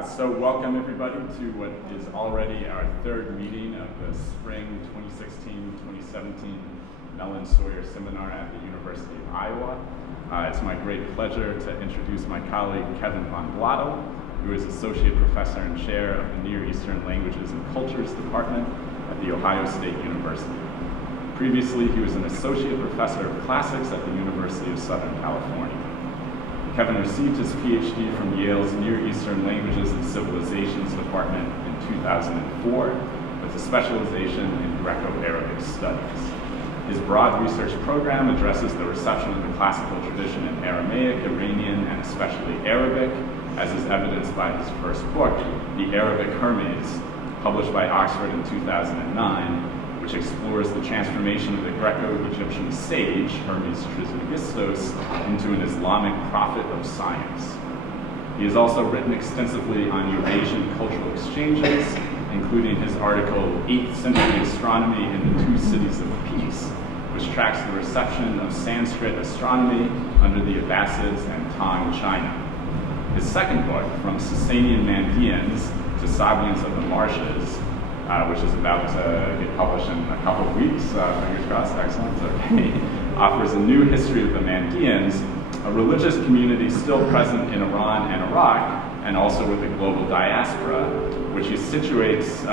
So welcome everybody to what is already our third meeting of the spring 2016-2017 Mellon Sawyer seminar at the University of Iowa. It's my great pleasure to introduce my colleague Kevin von Bladel, who is Associate Professor and Chair of the Near Eastern Languages and Cultures Department at The Ohio State University. Previously, he was an Associate Professor of Classics at the University of Southern California. Kevin received his PhD from Yale's Near Eastern Languages and Civilizations Department in 2004 with a specialization in Greco-Arabic studies. His broad research program addresses the reception of the classical tradition in Aramaic, Iranian, and especially Arabic, as is evidenced by his first book, The Arabic Hermes, published by Oxford in 2009, which explores the transformation of the Greco-Egyptian sage, Hermes Trismegistos, into an Islamic prophet of science. He has also written extensively on Eurasian cultural exchanges, including his article, 8th Century Astronomy in the Two Cities of Peace, which tracks the reception of Sanskrit astronomy under the Abbasids and Tang China. His second book, From Sasanian Mandaeans to Sabians of the Marshes, which is about to get published in a couple of weeks, fingers crossed, excellent, okay, offers a new history of the Mandaeans, a religious community still present in Iran and Iraq, and also with the global diaspora, which he situates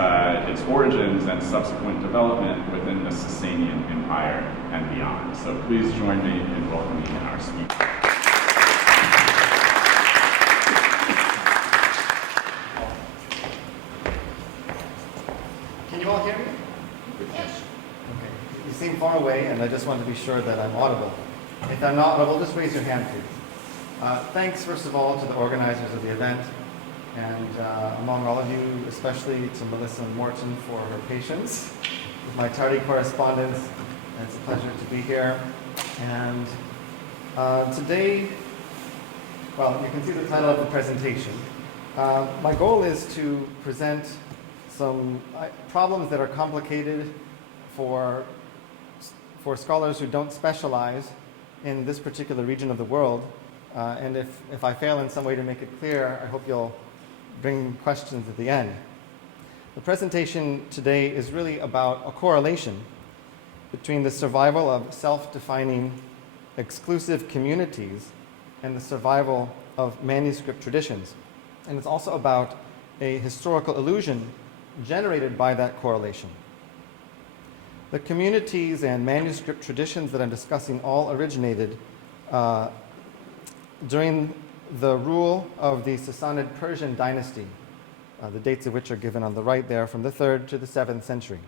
its origins and subsequent development within the Sasanian Empire and beyond. So please join me in welcoming our speaker. Can you all hear me? Yes. Okay. You seem far away, and I just want to be sure that I'm audible. If I'm not audible, just raise your hand, please. Thanks, first of all, to the organizers of the event, and among all of you, especially to Melissa Morton for her patience with my tardy correspondence. And it's a pleasure to be here. And today, well, you can see the title of the presentation. My goal is to present some problems that are complicated for scholars who don't specialize in this particular region of the world. And if I fail in some way to make it clear, I hope you'll bring questions at the end. The presentation today is really about a correlation between the survival of self-defining exclusive communities and the survival of manuscript traditions. And it's also about a historical illusion generated by that correlation. The communities and manuscript traditions that I'm discussing all originated during the rule of the Sassanid Persian dynasty, the dates of which are given on the right there, from the 3rd to the 7th century.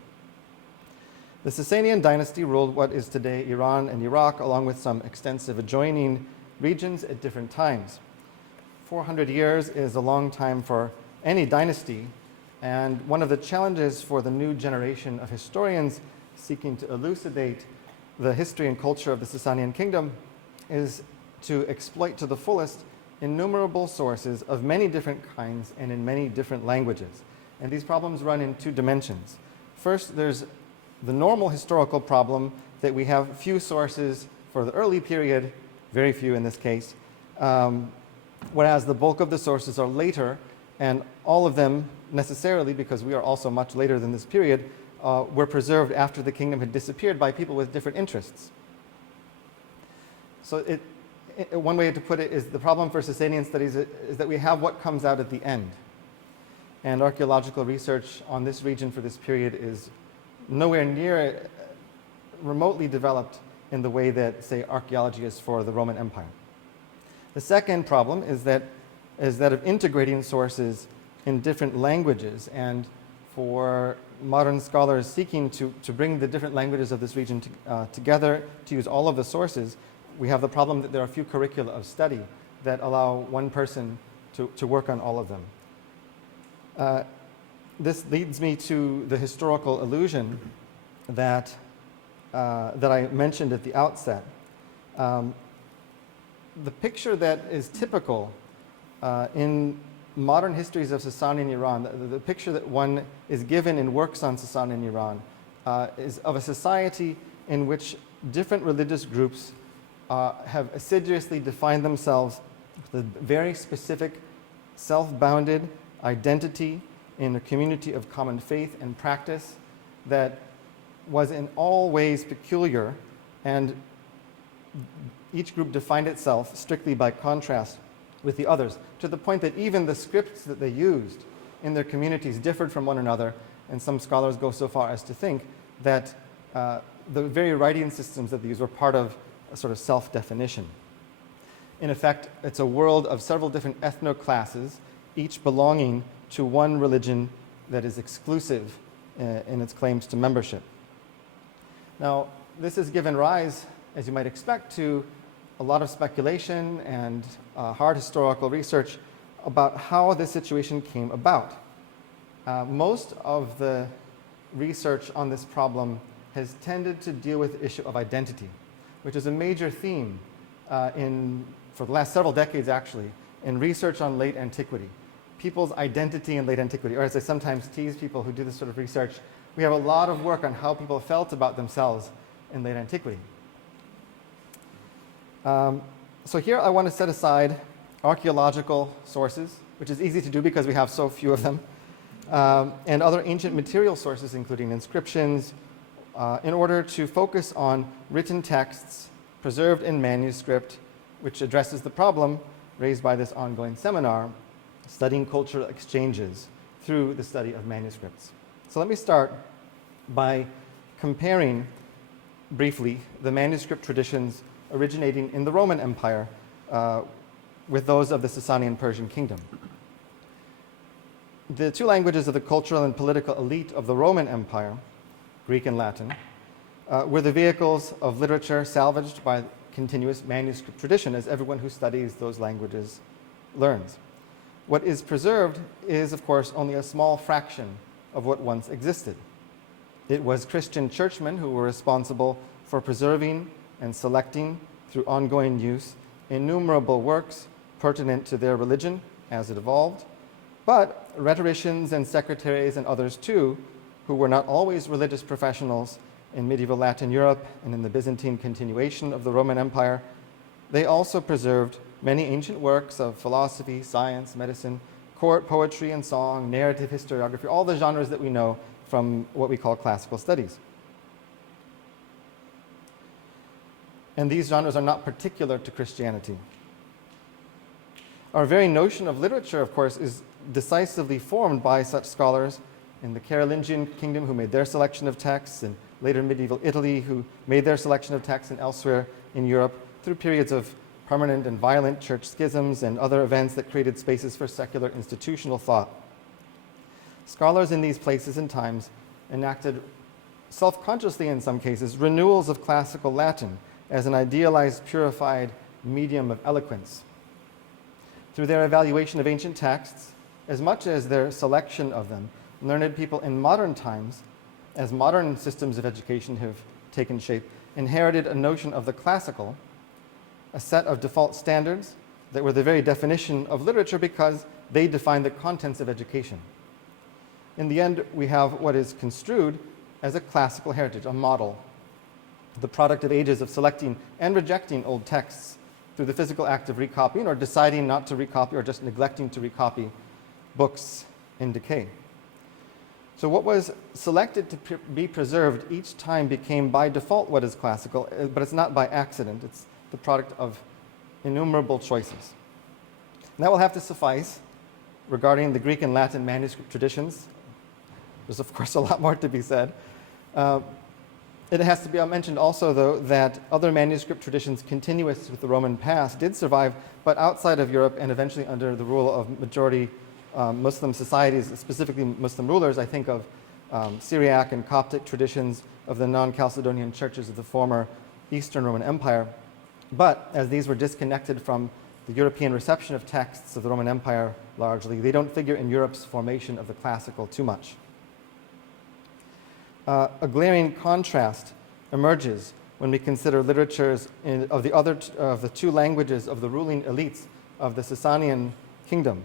The Sasanian dynasty ruled what is today Iran and Iraq, along with some extensive adjoining regions at different times. 400 years is a long time for any dynasty, and one of the challenges for the new generation of historians seeking to elucidate the history and culture of the Sasanian kingdom is to exploit to the fullest innumerable sources of many different kinds and in many different languages. And these problems run in two dimensions. First, there's the normal historical problem that we have few sources for the early period, very few in this case, whereas the bulk of the sources are later, and all of them necessarily, because we are also much later than this period, were preserved after the kingdom had disappeared by people with different interests. So one way to put it is the problem for Sasanian studies is that we have what comes out at the end. And archaeological research on this region for this period is nowhere near remotely developed in the way that, say, archaeology is for the Roman Empire. The second problem is that of integrating sources in different languages, and for modern scholars seeking to bring the different languages of this region together to use all of the sources, we have the problem that there are few curricula of study that allow one person to work on all of them. This leads me to the historical illusion that I mentioned at the outset. The picture that is typical in modern histories of Sasanian Iran, the picture that one is given in works on Sasanian Iran, is of a society in which different religious groups have assiduously defined themselves with a very specific, self-bounded, identity in a community of common faith and practice that was in all ways peculiar, and each group defined itself strictly by contrast with the others, to the point that even the scripts that they used in their communities differed from one another, and some scholars go so far as to think that the very writing systems that they used were part of a sort of self-definition. In effect, it's a world of several different ethno-classes, each belonging to one religion that is exclusive in its claims to membership. Now, this has given rise, as you might expect, to a lot of speculation and hard historical research about how this situation came about. Most of the research on this problem has tended to deal with the issue of identity, which is a major theme for the last several decades, actually, in research on late antiquity. People's identity in late antiquity, or as I sometimes tease people who do this sort of research, we have a lot of work on how people felt about themselves in late antiquity. So here I want to set aside archaeological sources, which is easy to do because we have so few of them, and other ancient material sources, including inscriptions, in order to focus on written texts preserved in manuscript, which addresses the problem raised by this ongoing seminar, studying cultural exchanges through the study of manuscripts. So let me start by comparing briefly the manuscript traditions originating in the Roman Empire with those of the Sasanian Persian kingdom. The two languages of the cultural and political elite of the Roman Empire, Greek and Latin, were the vehicles of literature salvaged by continuous manuscript tradition, as everyone who studies those languages learns. What is preserved is, of course, only a small fraction of what once existed. It was Christian churchmen who were responsible for preserving and selecting, through ongoing use, innumerable works pertinent to their religion as it evolved, but rhetoricians and secretaries and others too, who were not always religious professionals in medieval Latin Europe and in the Byzantine continuation of the Roman Empire, they also preserved many ancient works of philosophy, science, medicine, court poetry and song, narrative historiography, all the genres that we know from what we call classical studies. And these genres are not particular to Christianity. Our very notion of literature, of course, is decisively formed by such scholars in the Carolingian kingdom who made their selection of texts, and later medieval Italy who made their selection of texts, and elsewhere in Europe through periods of permanent and violent church schisms and other events that created spaces for secular institutional thought. Scholars in these places and times enacted, self-consciously in some cases, renewals of classical Latin as an idealized, purified medium of eloquence. Through their evaluation of ancient texts, as much as their selection of them, learned people in modern times, as modern systems of education have taken shape, inherited a notion of the classical, a set of default standards that were the very definition of literature because they define the contents of education. In the end, we have what is construed as a classical heritage, a model, the product of ages of selecting and rejecting old texts through the physical act of recopying, or deciding not to recopy, or just neglecting to recopy books in decay. So what was selected to be preserved each time became by default what is classical, but it's not by accident. It's the product of innumerable choices. And that will have to suffice regarding the Greek and Latin manuscript traditions. There's, of course, a lot more to be said. It has to be mentioned also, though, that other manuscript traditions continuous with the Roman past did survive, but outside of Europe and eventually under the rule of majority Muslim societies, specifically Muslim rulers. I think of Syriac and Coptic traditions of the non-Chalcedonian churches of the former Eastern Roman Empire. But as these were disconnected from the European reception of texts of the Roman Empire largely, they don't figure in Europe's formation of the classical too much. A glaring contrast emerges when we consider literatures of the two languages of the ruling elites of the Sasanian kingdom.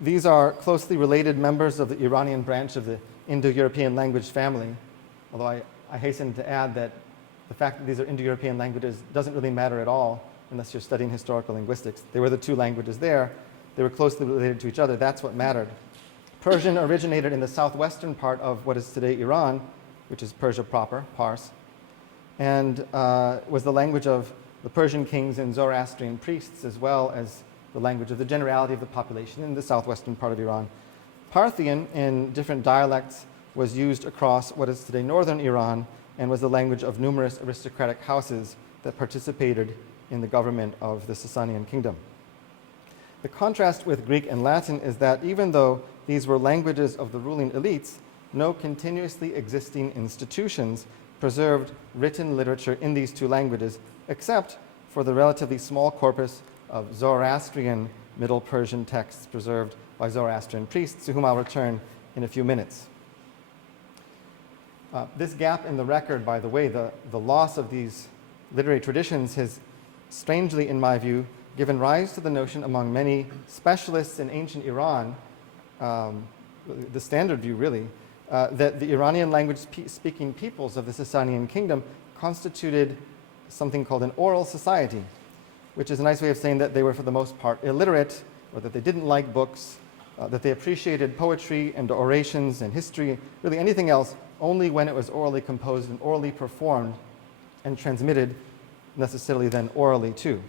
These are closely related members of the Iranian branch of the Indo-European language family, although I hasten to add that the fact that these are Indo-European languages doesn't really matter at all unless you're studying historical linguistics. They were the two languages there, they were closely related to each other. That's what mattered. Persian originated in the southwestern part of what is today Iran, which is Persia proper, Pars, and was the language of the Persian kings and Zoroastrian priests, as well as the language of the generality of the population in the southwestern part of Iran. Parthian, in different dialects, was used across what is today northern Iran and was the language of numerous aristocratic houses that participated in the government of the Sasanian kingdom. The contrast with Greek and Latin is that even though these were languages of the ruling elites, no continuously existing institutions preserved written literature in these two languages, except for the relatively small corpus of Zoroastrian Middle Persian texts preserved by Zoroastrian priests, to whom I'll return in a few minutes. This gap in the record, by the way, the loss of these literary traditions has strangely, in my view, given rise to the notion among many specialists in ancient Iran, the standard view really, that the Iranian language-speaking peoples of the Sasanian kingdom constituted something called an oral society, which is a nice way of saying that they were for the most part illiterate, or that they didn't like books, that they appreciated poetry and orations and history, really anything else, only when it was orally composed and orally performed and transmitted necessarily then orally too.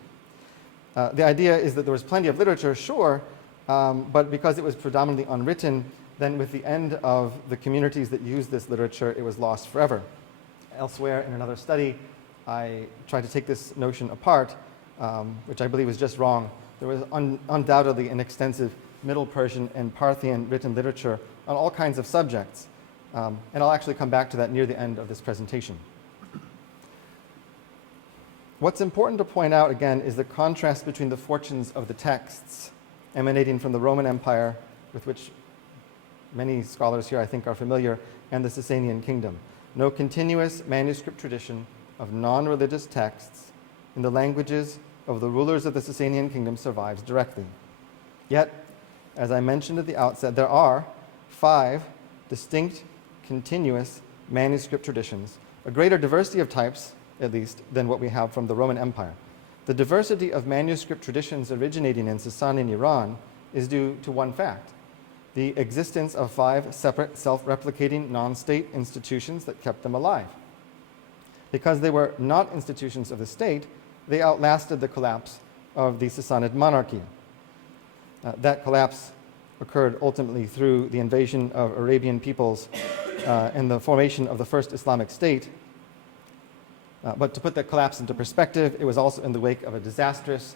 The idea is that there was plenty of literature, sure, but because it was predominantly unwritten, then with the end of the communities that used this literature, it was lost forever. Elsewhere in another study, I tried to take this notion apart, which I believe is just wrong. There was undoubtedly an extensive Middle Persian and Parthian written literature on all kinds of subjects. And I'll actually come back to that near the end of this presentation. What's important to point out, again, is the contrast between the fortunes of the texts emanating from the Roman Empire, with which many scholars here I think are familiar, and the Sasanian kingdom. No continuous manuscript tradition of non-religious texts in the languages of the rulers of the Sasanian kingdom survives directly. Yet, as I mentioned at the outset, there are 5 distinct, continuous manuscript traditions, a greater diversity of types, at least, than what we have from the Roman Empire. The diversity of manuscript traditions originating in Sasanian Iran is due to one fact: the existence of 5 separate, self-replicating, non-state institutions that kept them alive. Because they were not institutions of the state, they outlasted the collapse of the Sassanid monarchy. That collapse occurred ultimately through the invasion of Arabian peoples and the formation of the first Islamic state. But to put that collapse into perspective, it was also in the wake of a disastrous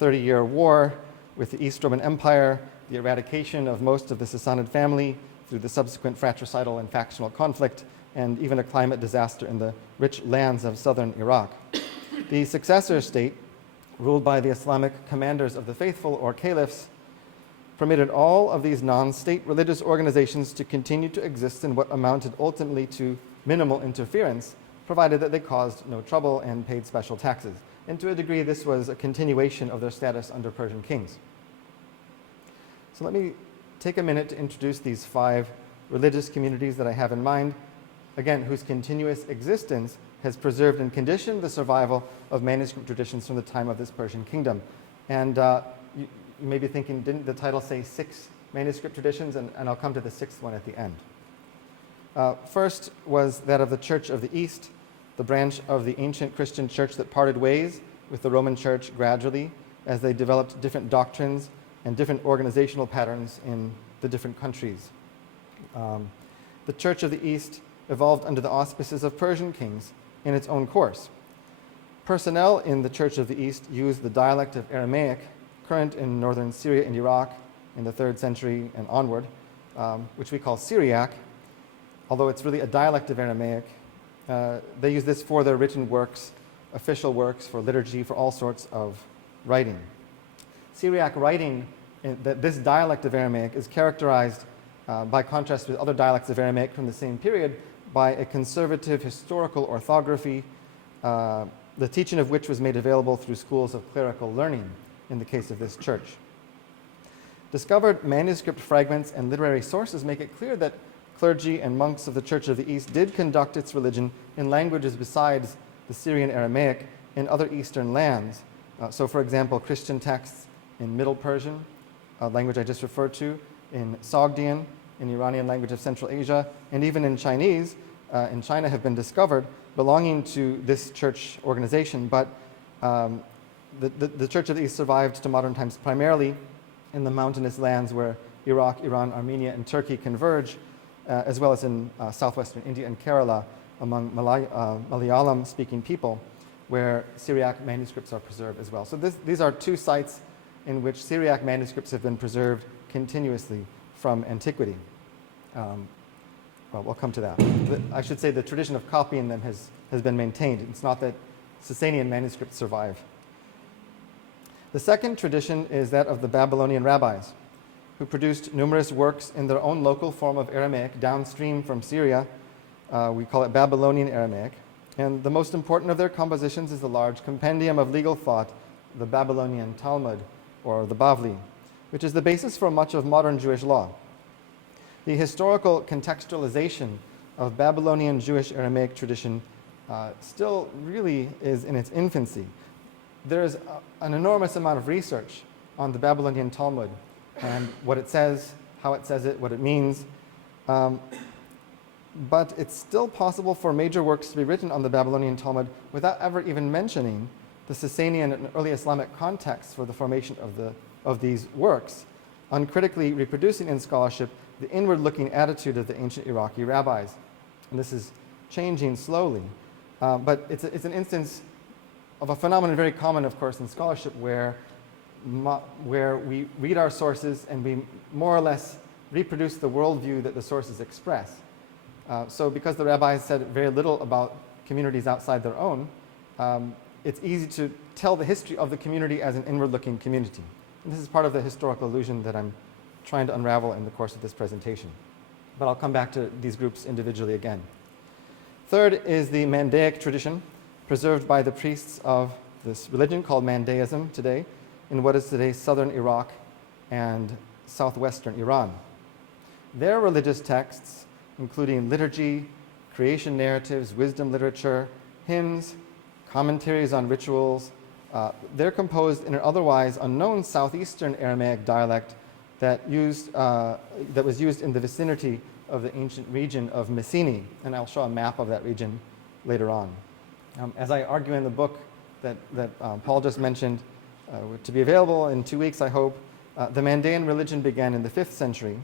30-year war with the East Roman Empire, the eradication of most of the Sassanid family through the subsequent fratricidal and factional conflict, and even a climate disaster in the rich lands of southern Iraq. The successor state, ruled by the Islamic commanders of the faithful, or caliphs, permitted all of these non-state religious organizations to continue to exist in what amounted ultimately to minimal interference, provided that they caused no trouble and paid special taxes. And to a degree, this was a continuation of their status under Persian kings. So let me take a minute to introduce these 5 religious communities that I have in mind, again, whose continuous existence has preserved and conditioned the survival of manuscript traditions from the time of this Persian kingdom. And you may be thinking, didn't the title say 6 manuscript traditions? And I'll come to the 6th one at the end. First was that of the Church of the East, the branch of the ancient Christian church that parted ways with the Roman Church gradually as they developed different doctrines and different organizational patterns in the different countries. The Church of the East evolved under the auspices of Persian kings in its own course. Personnel in the Church of the East used the dialect of Aramaic, current in northern Syria and Iraq in the 3rd century and onward, which we call Syriac, although it's really a dialect of Aramaic. They use this for their written works, official works, for liturgy, for all sorts of writing. Syriac writing, this dialect of Aramaic, is characterized, by contrast with other dialects of Aramaic from the same period, by a conservative historical orthography, the teaching of which was made available through schools of clerical learning in the case of this church. Discovered manuscript fragments and literary sources make it clear that clergy and monks of the Church of the East did conduct its religion in languages besides the Syrian Aramaic in other Eastern lands. So, for example, Christian texts in Middle Persian, language I just referred to, in Sogdian, in Iranian language of Central Asia, and even in Chinese, in China have been discovered belonging to this church organization, but the Church of the East survived to modern times primarily in the mountainous lands where Iraq, Iran, Armenia, and Turkey converge, as well as in southwestern India and Kerala among Malayalam-speaking people, where Syriac manuscripts are preserved as well. So these are two sites in which Syriac manuscripts have been preserved continuously from antiquity. Well, we'll come to that. I should say the tradition of copying them has been maintained. It's not that Sasanian manuscripts survive. The second tradition is that of the Babylonian rabbis, who produced numerous works in their own local form of Aramaic downstream from Syria. We call it Babylonian Aramaic. And the most important of their compositions is the large compendium of legal thought, the Babylonian Talmud, or the Bavli, which is the basis for much of modern Jewish law. The historical contextualization of Babylonian Jewish Aramaic tradition still really is in its infancy. There is an enormous amount of research on the Babylonian Talmud and what it says, how it says it, what it means. But it's still possible for major works to be written on the Babylonian Talmud without ever even mentioning the Sasanian and early Islamic context for the formation of these works, uncritically reproducing in scholarship the inward-looking attitude of the ancient Iraqi rabbis. And this is changing slowly. But it's an instance of a phenomenon very common, of course, in scholarship where we read our sources and we more or less reproduce the worldview that the sources express. So because the rabbis said very little about communities outside their own, it's easy to tell the history of the community as an inward-looking community. And this is part of the historical illusion that I'm trying to unravel in the course of this presentation. But I'll come back to these groups individually again. Third is the Mandaic tradition, preserved by the priests of this religion called Mandaism today, in what is today southern Iraq and southwestern Iran. Their religious texts, including liturgy, creation narratives, wisdom literature, hymns, commentaries on rituals, they're composed in an otherwise unknown southeastern Aramaic dialect that was used in the vicinity of the ancient region of Messini, and I'll show a map of that region later on. As I argue in the book that Paul just mentioned, to be available in 2 weeks, I hope, the Mandaean religion began in the 5th century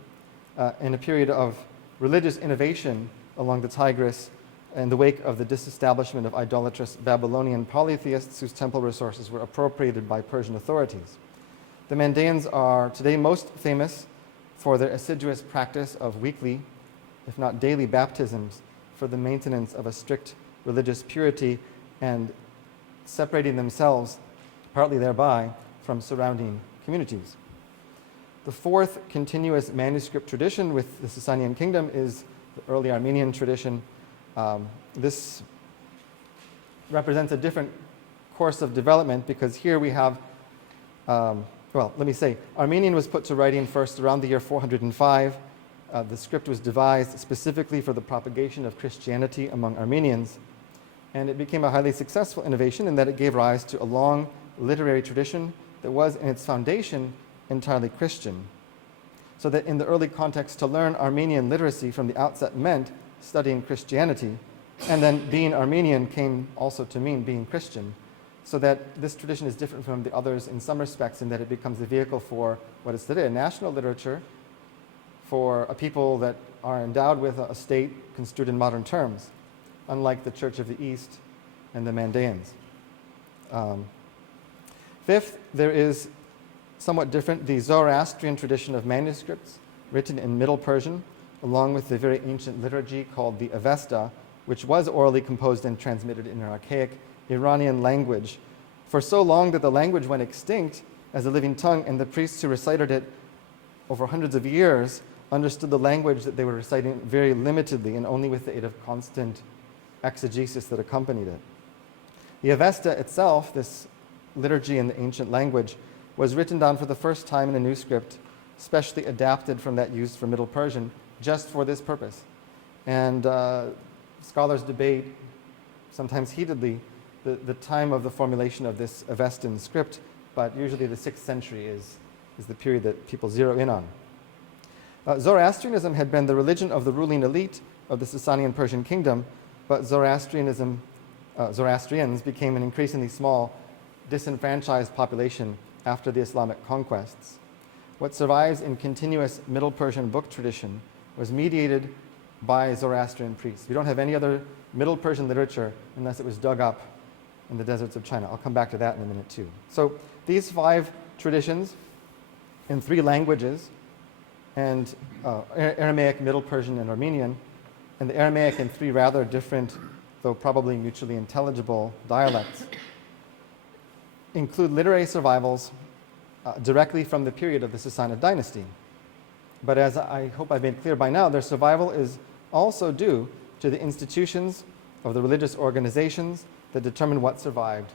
in a period of religious innovation along the Tigris in the wake of the disestablishment of idolatrous Babylonian polytheists whose temple resources were appropriated by Persian authorities. The Mandaeans are today most famous for their assiduous practice of weekly, if not daily, baptisms for the maintenance of a strict religious purity and separating themselves, partly thereby, from surrounding communities. The fourth continuous manuscript tradition with the Sasanian kingdom is the early Armenian tradition. This represents a different course of development because here we have, Armenian was put to writing first around the year 405. The script was devised specifically for the propagation of Christianity among Armenians, and it became a highly successful innovation in that it gave rise to a long literary tradition that was in its foundation entirely Christian. So that in the early context, to learn Armenian literacy from the outset meant studying Christianity, and then being Armenian came also to mean being Christian. So that this tradition is different from the others in some respects in that it becomes a vehicle for what is today a national literature for a people that are endowed with a state construed in modern terms, unlike the Church of the East and the Mandaeans. Fifth, there is somewhat different the Zoroastrian tradition of manuscripts written in Middle Persian, along with the very ancient liturgy called the Avesta, which was orally composed and transmitted in an archaic Iranian language for so long that the language went extinct as a living tongue, and the priests who recited it over hundreds of years understood the language that they were reciting very limitedly and only with the aid of constant exegesis that accompanied it. The Avesta itself, this liturgy in the ancient language, was written down for the first time in a new script, specially adapted from that used for Middle Persian, just for this purpose. And scholars debate, sometimes heatedly, the time of the formulation of this Avestan script, but usually the 6th century is is the period that people zero in on. Zoroastrianism had been the religion of the ruling elite of the Sasanian Persian kingdom, but Zoroastrians became an increasingly small, disenfranchised population after the Islamic conquests. What survives in continuous Middle Persian book tradition was mediated by Zoroastrian priests. We don't have any other Middle Persian literature unless it was dug up in the deserts of China. I'll come back to that in a minute too. So these 5 traditions in 3 languages, and Aramaic, Middle Persian, and Armenian, and the Aramaic in 3 rather different, though probably mutually intelligible dialects, include literary survivals directly from the period of the Sassanid dynasty. But as I hope I've made clear by now, their survival is also due to the institutions of the religious organizations that determine what survived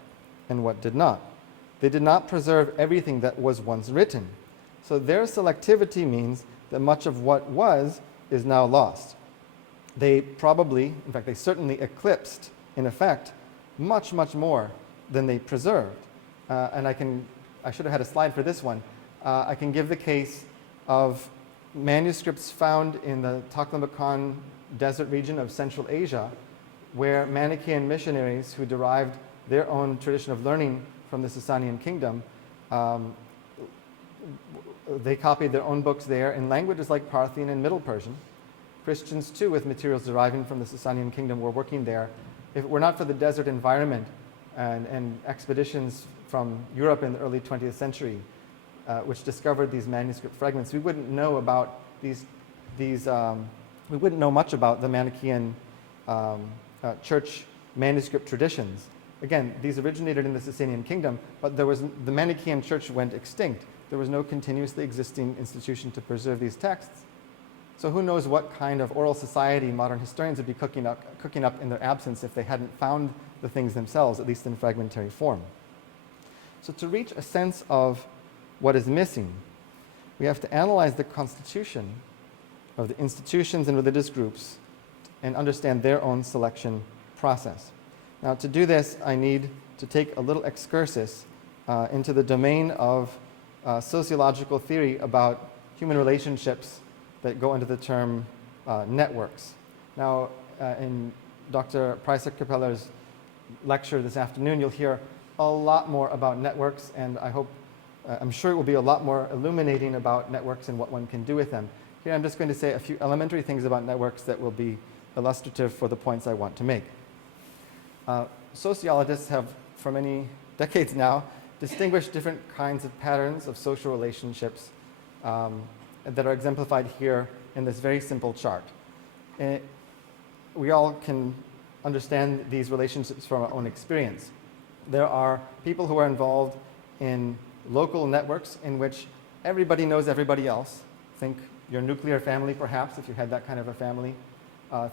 and what did not. They did not preserve everything that was once written. So their selectivity means that much of what was is now lost. They probably, in fact, they certainly eclipsed, in effect, much, much more than they preserved. And I should have had a slide for this one. I can give the case of manuscripts found in the Taklamakan desert region of Central Asia, where Manichaean missionaries who derived their own tradition of learning from the Sasanian kingdom, they copied their own books there in languages like Parthian and Middle Persian. Christians, too, with materials deriving from the Sasanian kingdom, were working there. If it were not for the desert environment and expeditions from Europe in the early 20th century, which discovered these manuscript fragments, we wouldn't know about we wouldn't know much about the Manichaean church manuscript traditions. Again, these originated in the Sasanian kingdom, but the Manichaean church went extinct. There was no continuously existing institution to preserve these texts. So who knows what kind of oral society modern historians would be cooking up in their absence if they hadn't found the things themselves, at least in fragmentary form. So to reach a sense of what is missing, we have to analyze the constitution of the institutions and religious groups and understand their own selection process. Now, to do this, I need to take a little excursus into the domain of sociological theory about human relationships that go under the term networks. Now, in Dr. Preiser-Capeller's lecture this afternoon, you'll hear a lot more about networks, and I'm sure it will be a lot more illuminating about networks and what one can do with them. Here I'm just going to say a few elementary things about networks that will be illustrative for the points I want to make. Sociologists have, for many decades now, distinguished different kinds of patterns of social relationships that are exemplified here in this very simple chart. We all can understand these relationships from our own experience. There are people who are involved in local networks in which everybody knows everybody else. Think your nuclear family, perhaps, if you had that kind of a family.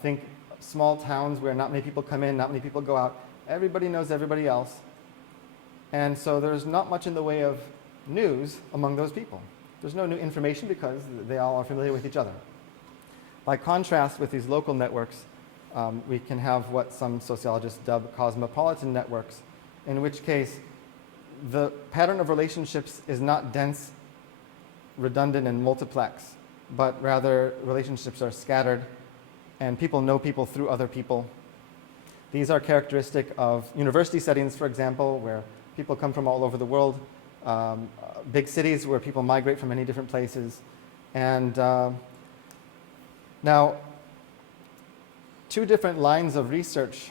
Think small towns where not many people come in, not many people go out. Everybody knows everybody else. And so there's not much in the way of news among those people. There's no new information because they all are familiar with each other. By contrast with these local networks, we can have what some sociologists dub cosmopolitan networks, in which case the pattern of relationships is not dense, redundant, and multiplex, but rather relationships are scattered and people know people through other people. These are characteristic of university settings, for example, where people come from all over the world, big cities where people migrate from many different places. And now, 2 different lines of research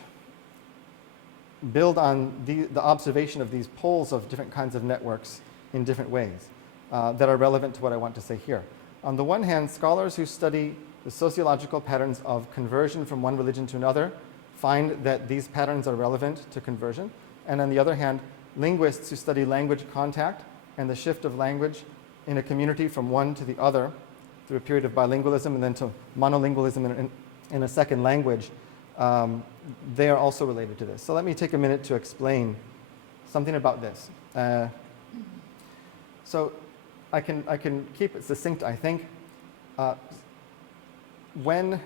build on the observation of these poles of different kinds of networks in different ways that are relevant to what I want to say here. On the one hand, scholars who study the sociological patterns of conversion from one religion to another find that these patterns are relevant to conversion. And on the other hand, linguists who study language contact and the shift of language in a community from one to the other through a period of bilingualism and then to monolingualism in a second language, they are also related to this. So let me take a minute to explain something about this. So I can keep it succinct, I think. In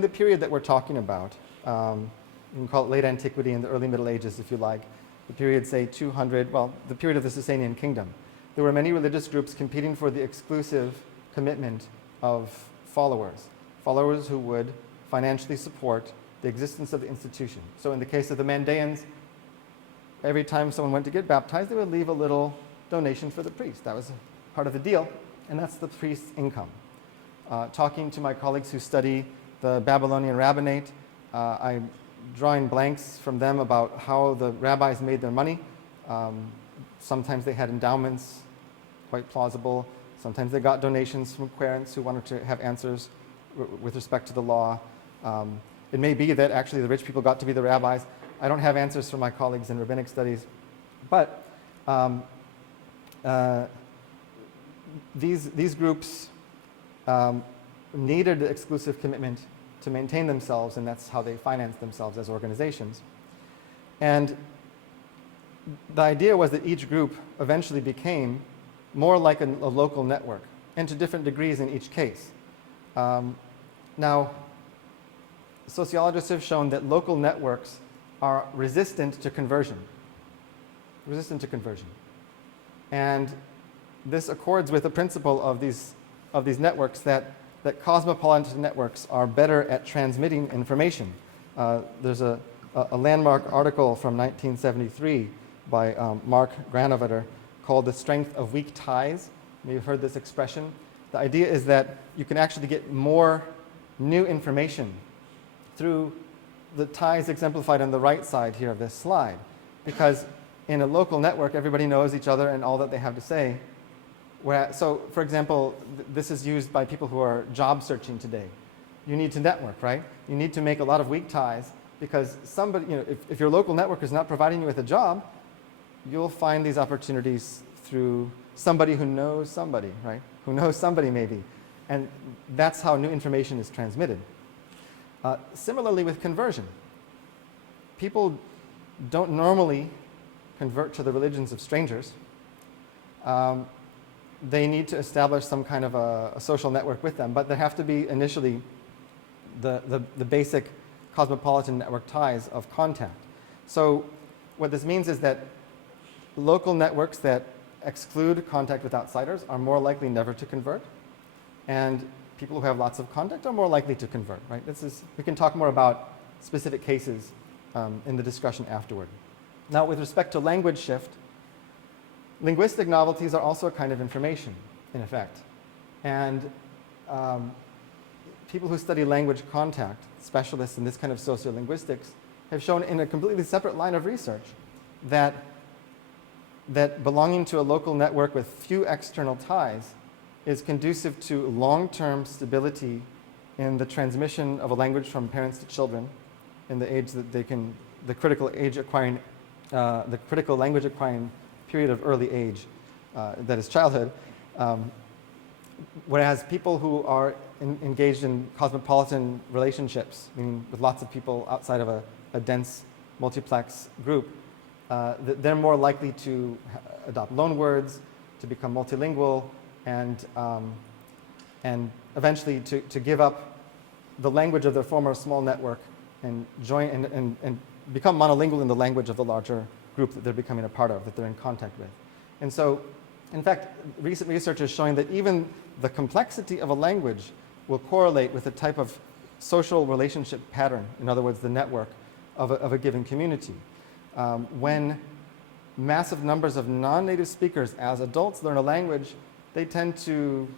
the period that we're talking about, you can call it late antiquity and the early Middle Ages if you like, the period, say, 200, well, the period of the Sasanian kingdom. there were many religious groups competing for the exclusive commitment of followers who would financially support the existence of the institution. So in the case of the Mandaeans, every time someone went to get baptized, they would leave a little donation for the priest. That was part of the deal, and that's the priest's income. Talking to my colleagues who study the Babylonian rabbinate, I'm drawing blanks from them about how the rabbis made their money. Sometimes they had endowments, quite plausible. Sometimes they got donations from querents who wanted to have answers with respect to the law. It may be that actually the rich people got to be the rabbis. I don't have answers from my colleagues in rabbinic studies. But these groups needed exclusive commitment to maintain themselves, and that's how they financed themselves as organizations. And the idea was that each group eventually became more like a local network, and to different degrees in each case. Now, sociologists have shown that local networks are resistant to conversion. And this accords with the principle of these networks that cosmopolitan networks are better at transmitting information. There's a landmark article from 1973 by Mark Granovetter called "The Strength of Weak Ties." You've heard this expression. The idea is that you can actually get more new information through the ties exemplified on the right side here of this slide. Because in a local network, everybody knows each other and all that they have to say. So, for example, this is used by people who are job searching today. You need to network, right? You need to make a lot of weak ties because somebody, if your local network is not providing you with a job, you'll find these opportunities through somebody who knows somebody, right? Who knows somebody maybe. And that's how new information is transmitted. Similarly with conversion. People don't normally convert to the religions of strangers. They need to establish some kind of a social network with them, but there have to be initially the basic cosmopolitan network ties of contact. So what this means is that local networks that exclude contact with outsiders are more likely never to convert, and people who have lots of contact are more likely to convert, right? We can talk more about specific cases in the discussion afterward. Now, with respect to language shift, linguistic novelties are also a kind of information, in effect. And people who study language contact, specialists in this kind of sociolinguistics, have shown in a completely separate line of research that belonging to a local network with few external ties is conducive to long-term stability in the transmission of a language from parents to children in the age that they can, the critical language acquiring period of early age, that is childhood. Whereas people who are engaged in cosmopolitan relationships, meaning with lots of people outside of a dense multiplex group, they're more likely to adopt loanwords, to become multilingual, and eventually to give up the language of their former small network and join and become monolingual in the language of the larger group that they're becoming a part of, that they're in contact with. And so, in fact, recent research is showing that even the complexity of a language will correlate with the type of social relationship pattern, in other words, the network of a given community. When massive numbers of non-native speakers as adults learn a language, they tend to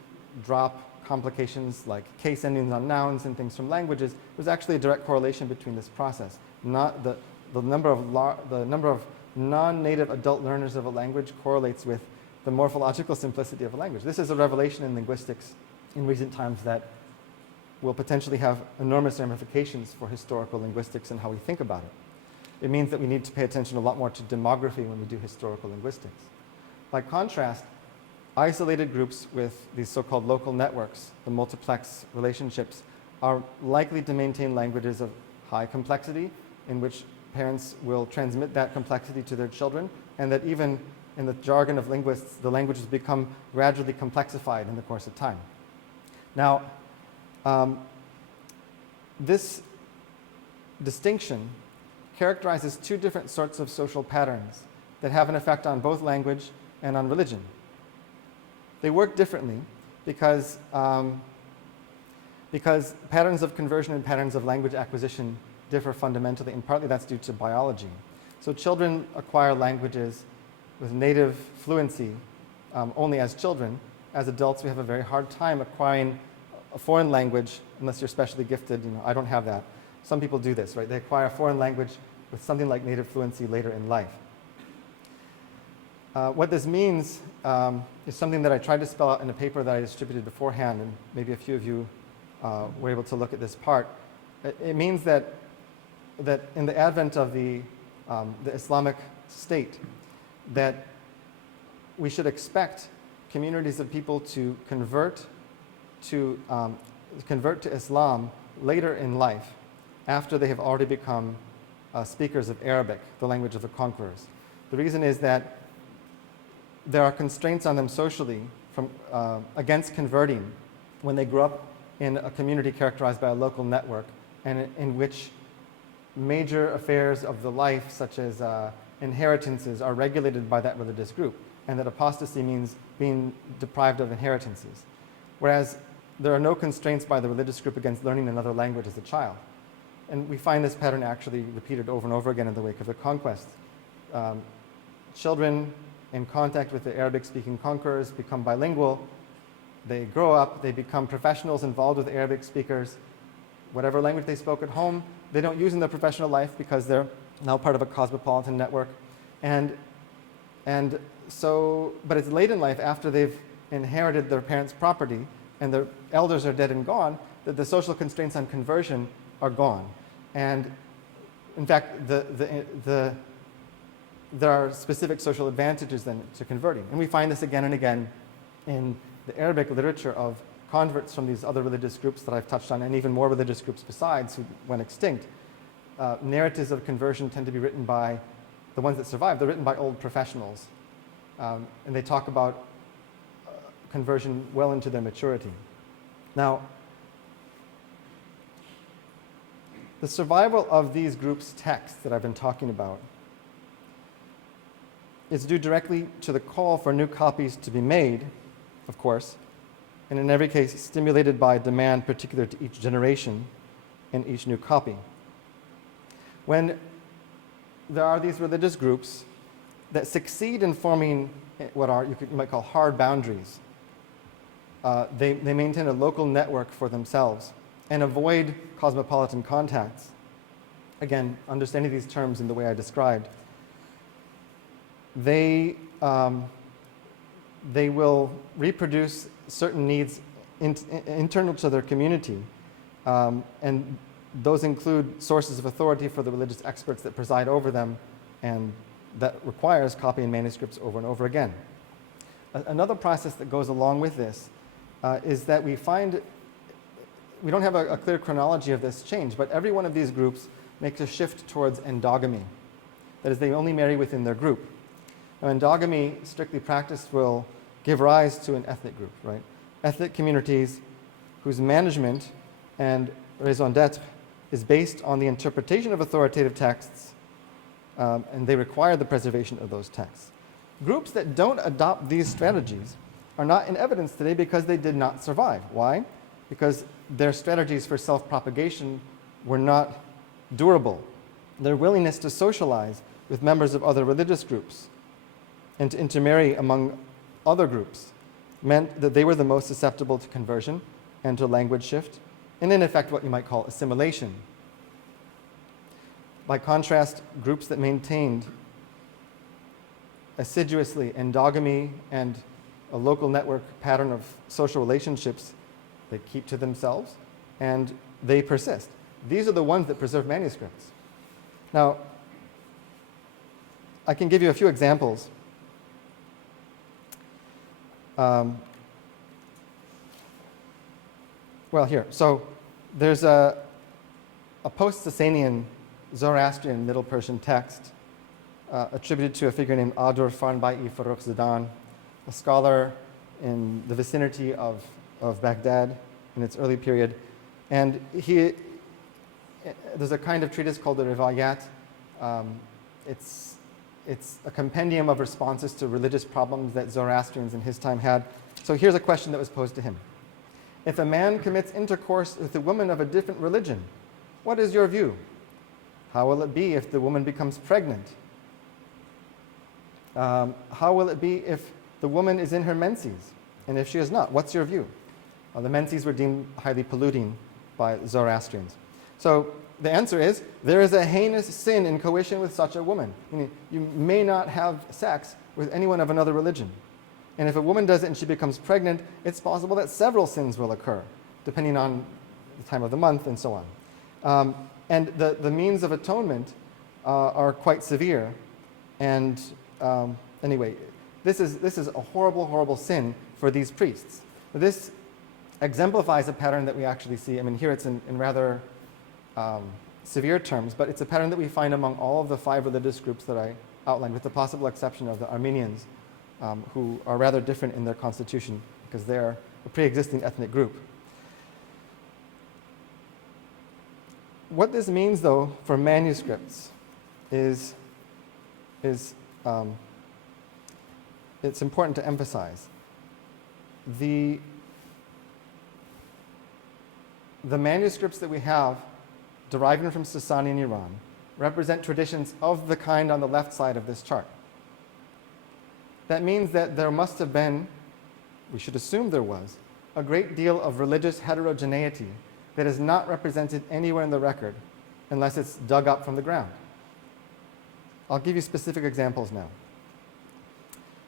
drop complications like case endings on nouns and things from languages. There's actually a direct correlation between this process. Not the number of non-native adult learners of a language correlates with the morphological simplicity of a language. This is a revelation in linguistics in recent times that will potentially have enormous ramifications for historical linguistics and how we think about it. It means that we need to pay attention a lot more to demography when we do historical linguistics. By contrast, isolated groups with these so-called local networks, the multiplex relationships, are likely to maintain languages of high complexity in which parents will transmit that complexity to their children, and that even in the jargon of linguists, the languages become gradually complexified in the course of time. Now, this distinction characterizes two different sorts of social patterns that have an effect on both language and on religion. They work differently because patterns of conversion and patterns of language acquisition differ fundamentally, and partly that's due to biology. So children acquire languages with native fluency only as children. As adults, we have a very hard time acquiring a foreign language unless you're specially gifted. I don't have that. Some people do this, right? They acquire a foreign language with something like native fluency later in life. What this means is something that I tried to spell out in a paper that I distributed beforehand, and maybe a few of you were able to look at this part. It means that in the advent of the Islamic State, that we should expect communities of people to convert to Islam later in life, after they have already become speakers of Arabic, the language of the conquerors. The reason is that there are constraints on them socially against converting when they grow up in a community characterized by a local network, and in which major affairs of the life, such as inheritances, are regulated by that religious group, and that apostasy means being deprived of inheritances. Whereas there are no constraints by the religious group against learning another language as a child. And we find this pattern actually repeated over and over again in the wake of the conquest. Children in contact with the Arabic-speaking conquerors become bilingual. They grow up, they become professionals involved with Arabic speakers. Whatever language they spoke at home, they don't use in their professional life because they're now part of a cosmopolitan network. But it's late in life, after they've inherited their parents' property and their elders are dead and gone, that the social constraints on conversion are gone. And in fact, there are specific social advantages then to converting. And we find this again and again in the Arabic literature of converts from these other religious groups that I've touched on, and even more religious groups besides who went extinct. Narratives of conversion tend to be written by the ones that survive. They're written by old professionals. And they talk about conversion well into their maturity. Now, the survival of these groups' texts that I've been talking about is due directly to the call for new copies to be made, of course, and in every case stimulated by demand particular to each generation and each new copy. When there are these religious groups that succeed in forming what you might call hard boundaries, they maintain a local network for themselves and avoid cosmopolitan contacts. Again, understanding these terms in the way I described, they will reproduce certain needs internal to their community, and those include sources of authority for the religious experts that preside over them, and that requires copying manuscripts over and over again. Another process that goes along with this is that we don't have a clear chronology of this change, but every one of these groups makes a shift towards endogamy. That is, they only marry within their group. Now, endogamy, strictly practiced, will give rise to an ethnic group, right? Ethnic communities whose management and raison d'etre is based on the interpretation of authoritative texts, and they require the preservation of those texts. Groups that don't adopt these strategies are not in evidence today because they did not survive. Why? Because their strategies for self-propagation were not durable. Their willingness to socialize with members of other religious groups and to intermarry among other groups meant that they were the most susceptible to conversion and to language shift, and in effect what you might call assimilation. By contrast, groups that maintained assiduously endogamy and a local network pattern of social relationships, they keep to themselves and they persist. These are the ones that preserve manuscripts. Now, I can give you a few examples. Well, here. So there's a post-Sasanian Zoroastrian Middle Persian text attributed to a figure named Adur Farnbai-i Farrukhzadan, a scholar in the vicinity of Baghdad in its early period. And there's a kind of treatise called the Rivayat. It's a compendium of responses to religious problems that Zoroastrians in his time had. So here's a question that was posed to him. If a man commits intercourse with a woman of a different religion, what is your view? How will it be if the woman becomes pregnant? How will it be if the woman is in her menses? And if she is not, what's your view? Well, the menses were deemed highly polluting by Zoroastrians. So the answer is, there is a heinous sin in coition with such a woman. You may not have sex with anyone of another religion. And if a woman does it and she becomes pregnant, it's possible that several sins will occur, depending on the time of the month and so on. And the means of atonement are quite severe. And anyway, this is a horrible, horrible sin for these priests. This exemplifies a pattern that we actually see. I mean, here it's in rather severe terms, but it's a pattern that we find among all of the 5 religious groups that I outlined, with the possible exception of the Armenians, who are rather different in their constitution because they're a pre-existing ethnic group. What this means, though, for manuscripts is it's important to emphasize. The manuscripts that we have deriving from Sasanian Iran represent traditions of the kind on the left side of this chart. That means that there must have been, we should assume there was, a great deal of religious heterogeneity that is not represented anywhere in the record unless it's dug up from the ground. I'll give you specific examples now.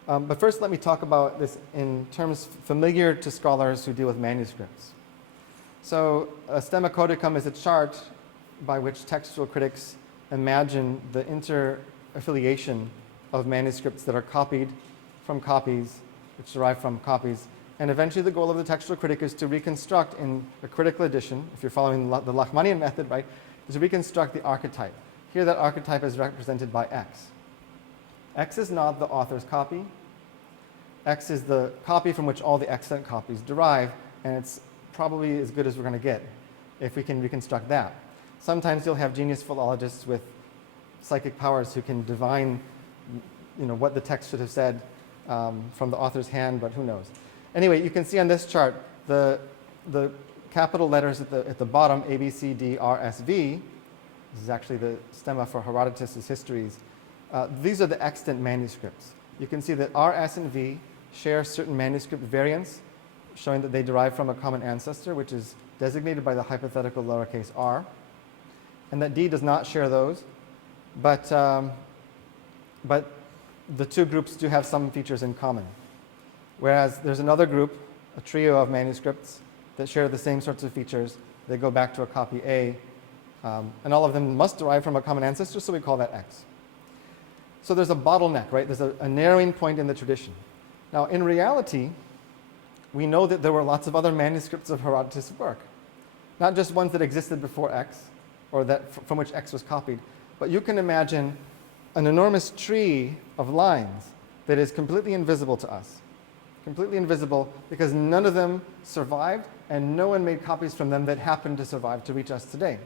But first, let me talk about this in terms familiar to scholars who deal with manuscripts. So a stemma codicum is a chart by which textual critics imagine the interaffiliation of manuscripts that are copied from copies, which derive from copies. And eventually the goal of the textual critic is to reconstruct in a critical edition, if you're following the Lachmanian method, right, is to reconstruct the archetype. Here that archetype is represented by X. X is not the author's copy. X is the copy from which all the extant copies derive, and it's probably as good as we're going to get if we can reconstruct that. Sometimes you'll have genius philologists with psychic powers who can divine, what the text should have said from the author's hand, but who knows. Anyway, you can see on this chart the capital letters at the bottom, A, B, C, D, R, S, V. This is actually the stemma for Herodotus' histories. These are the extant manuscripts. You can see that R, S, and V share certain manuscript variants, showing that they derive from a common ancestor, which is designated by the hypothetical lowercase r, and that D does not share those, but the two groups do have some features in common. Whereas there's another group, a trio of manuscripts, that share the same sorts of features. They go back to a copy A, and all of them must derive from a common ancestor, so we call that X. So there's a bottleneck, right? There's a narrowing point in the tradition. Now, in reality, we know that there were lots of other manuscripts of Herodotus' work, not just ones that existed before X, or that from which X was copied, but you can imagine an enormous tree of lines that is completely invisible to us. Completely invisible because none of them survived and no one made copies from them that happened to survive to reach us today.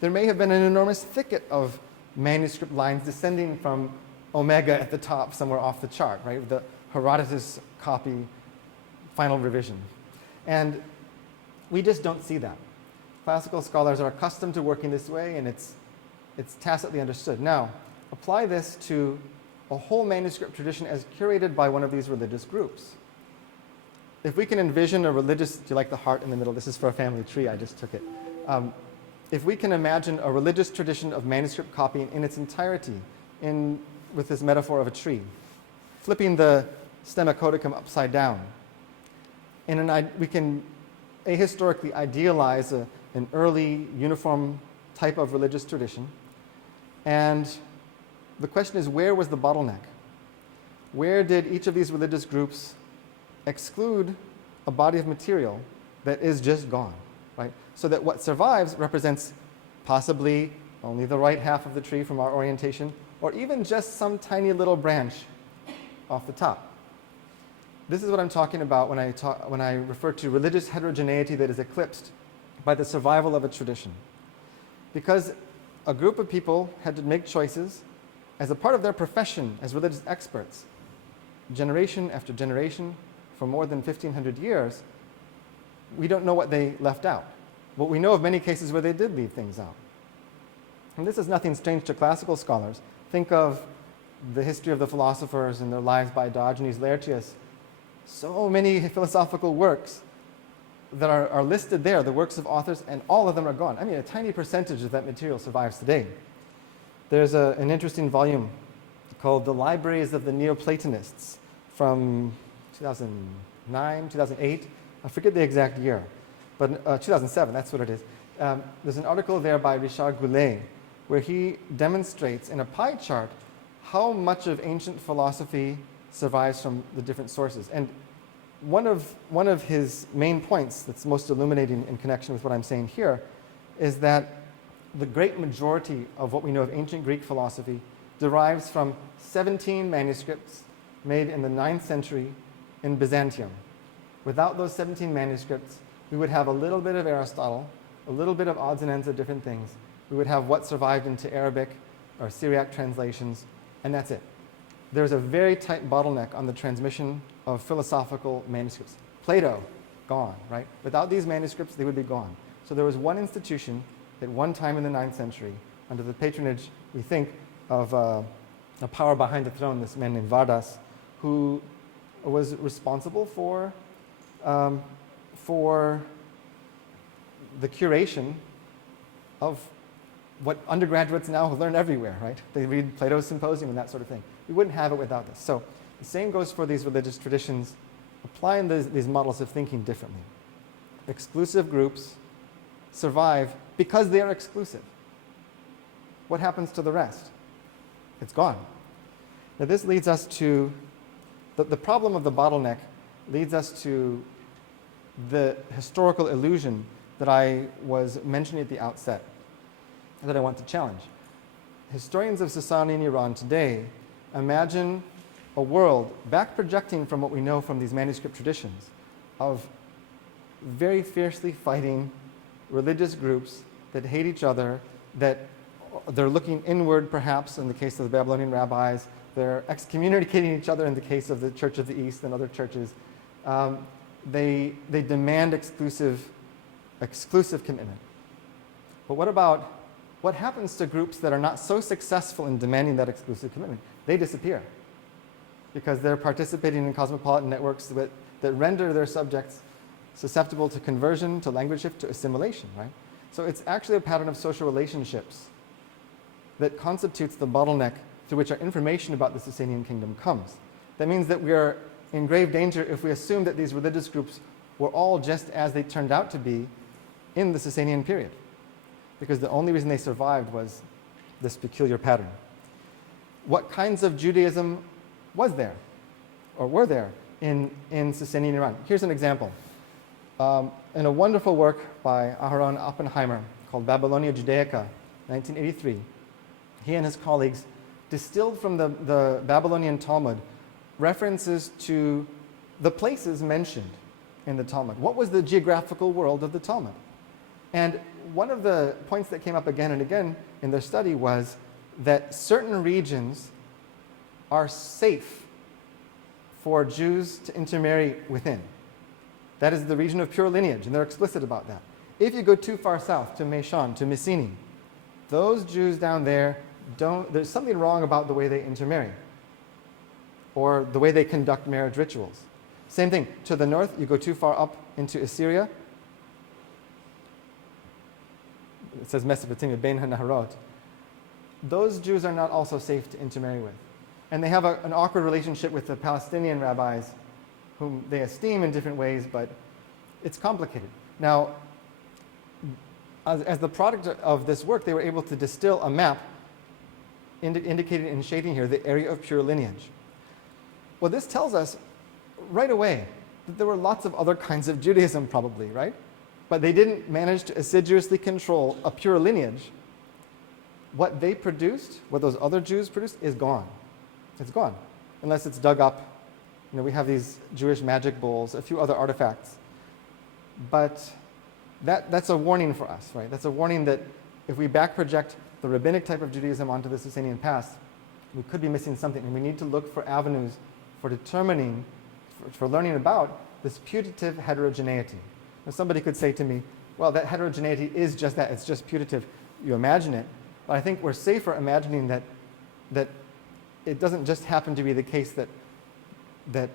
There may have been an enormous thicket of manuscript lines descending from omega at the top somewhere off the chart, right? The Herodotus copy final revision. And we just don't see that. Classical scholars are accustomed to working this way, and it's tacitly understood. Now, apply this to a whole manuscript tradition as curated by one of these religious groups. If we can envision a religious, do you like the heart in the middle? This is for a family tree, I just took it. If we can imagine a religious tradition of manuscript copying in its entirety, with this metaphor of a tree, flipping the stemma codicum upside down, we can ahistorically idealize an early uniform type of religious tradition. And the question is, where was the bottleneck? Where did each of these religious groups exclude a body of material that is just gone, right? So that what survives represents possibly only the right half of the tree from our orientation, or even just some tiny little branch off the top. This is what I'm talking about when I refer to religious heterogeneity that is eclipsed by the survival of a tradition. Because a group of people had to make choices as a part of their profession as religious experts, generation after generation, for more than 1,500 years, we don't know what they left out. But we know of many cases where they did leave things out. And this is nothing strange to classical scholars. Think of the history of the philosophers and their lives by Diogenes Laertius. So many philosophical works that are listed there, the works of authors, and all of them are gone. I mean, a tiny percentage of that material survives today. There's an interesting volume called The Libraries of the Neoplatonists from 2009, 2008. I forget the exact year, but 2007, that's what it is. There's an article there by Richard Goulet where he demonstrates in a pie chart how much of ancient philosophy survives from the different sources. And one of his main points that's most illuminating in connection with what I'm saying here is that the great majority of what we know of ancient Greek philosophy derives from 17 manuscripts made in the 9th century in Byzantium. Without those 17 manuscripts, we would have a little bit of Aristotle, a little bit of odds and ends of different things. We would have what survived into Arabic or Syriac translations, and that's it. There's a very tight bottleneck on the transmission of philosophical manuscripts. Plato, gone, right? Without these manuscripts, they would be gone. So there was one institution at one time in the 9th century, under the patronage, we think, of a power behind the throne, this man named Vardas, who was responsible for the curation of what undergraduates now learn everywhere, right? They read Plato's Symposium and that sort of thing. We wouldn't have it without this. So the same goes for these religious traditions, applying these models of thinking differently. Exclusive groups survive because they are exclusive. What happens to the rest? It's gone. Now this leads us to, the problem of the bottleneck leads us to the historical illusion that I was mentioning at the outset, that I want to challenge. Historians of Sasanian Iran today imagine a world back projecting from what we know from these manuscript traditions of very fiercely fighting religious groups that hate each other, that they're looking inward perhaps in the case of the Babylonian rabbis, they're excommunicating each other in the case of the Church of the East and other churches. They demand exclusive commitment. But what happens to groups that are not so successful in demanding that exclusive commitment? They disappear because they're participating in cosmopolitan networks that render their subjects susceptible to conversion, to language shift, to assimilation, right? So it's actually a pattern of social relationships that constitutes the bottleneck through which our information about the Sasanian kingdom comes. That means that we are in grave danger if we assume that these religious groups were all just as they turned out to be in the Sasanian period, because the only reason they survived was this peculiar pattern. What kinds of Judaism was there, or were there, in Sasanian Iran? Here's an example. In a wonderful work by Aharon Oppenheimer called Babylonia Judaica, 1983, he and his colleagues distilled from the Babylonian Talmud references to the places mentioned in the Talmud. What was the geographical world of the Talmud? And one of the points that came up again and again in their study was that certain regions are safe for Jews to intermarry within. That is the region of pure lineage, and they're explicit about that. If you go too far south, to Meshan, to Mycenae, those Jews down there there's something wrong about the way they intermarry or the way they conduct marriage rituals. Same thing, to the north, you go too far up into Assyria. It says Mesopotamia, Bein HaNaharot. Those Jews are not also safe to intermarry with. And they have an awkward relationship with the Palestinian rabbis, whom they esteem in different ways, but it's complicated. Now, as the product of this work, they were able to distill a map indicated in shading here the area of pure lineage. Well, this tells us right away that there were lots of other kinds of Judaism probably, right? But they didn't manage to assiduously control a pure lineage. What they produced, what those other Jews produced, is gone. It's gone, unless it's dug up. You know, we have these Jewish magic bowls, a few other artifacts. But that's a warning for us, right? That's a warning that if we back project the rabbinic type of Judaism onto the Sasanian past, We could be missing something, and we need to look for avenues for determining, for learning about this putative heterogeneity. Now, somebody could say to me, well, that heterogeneity is just that, it's just putative. You imagine it. But I think we're safer imagining that it doesn't just happen to be the case that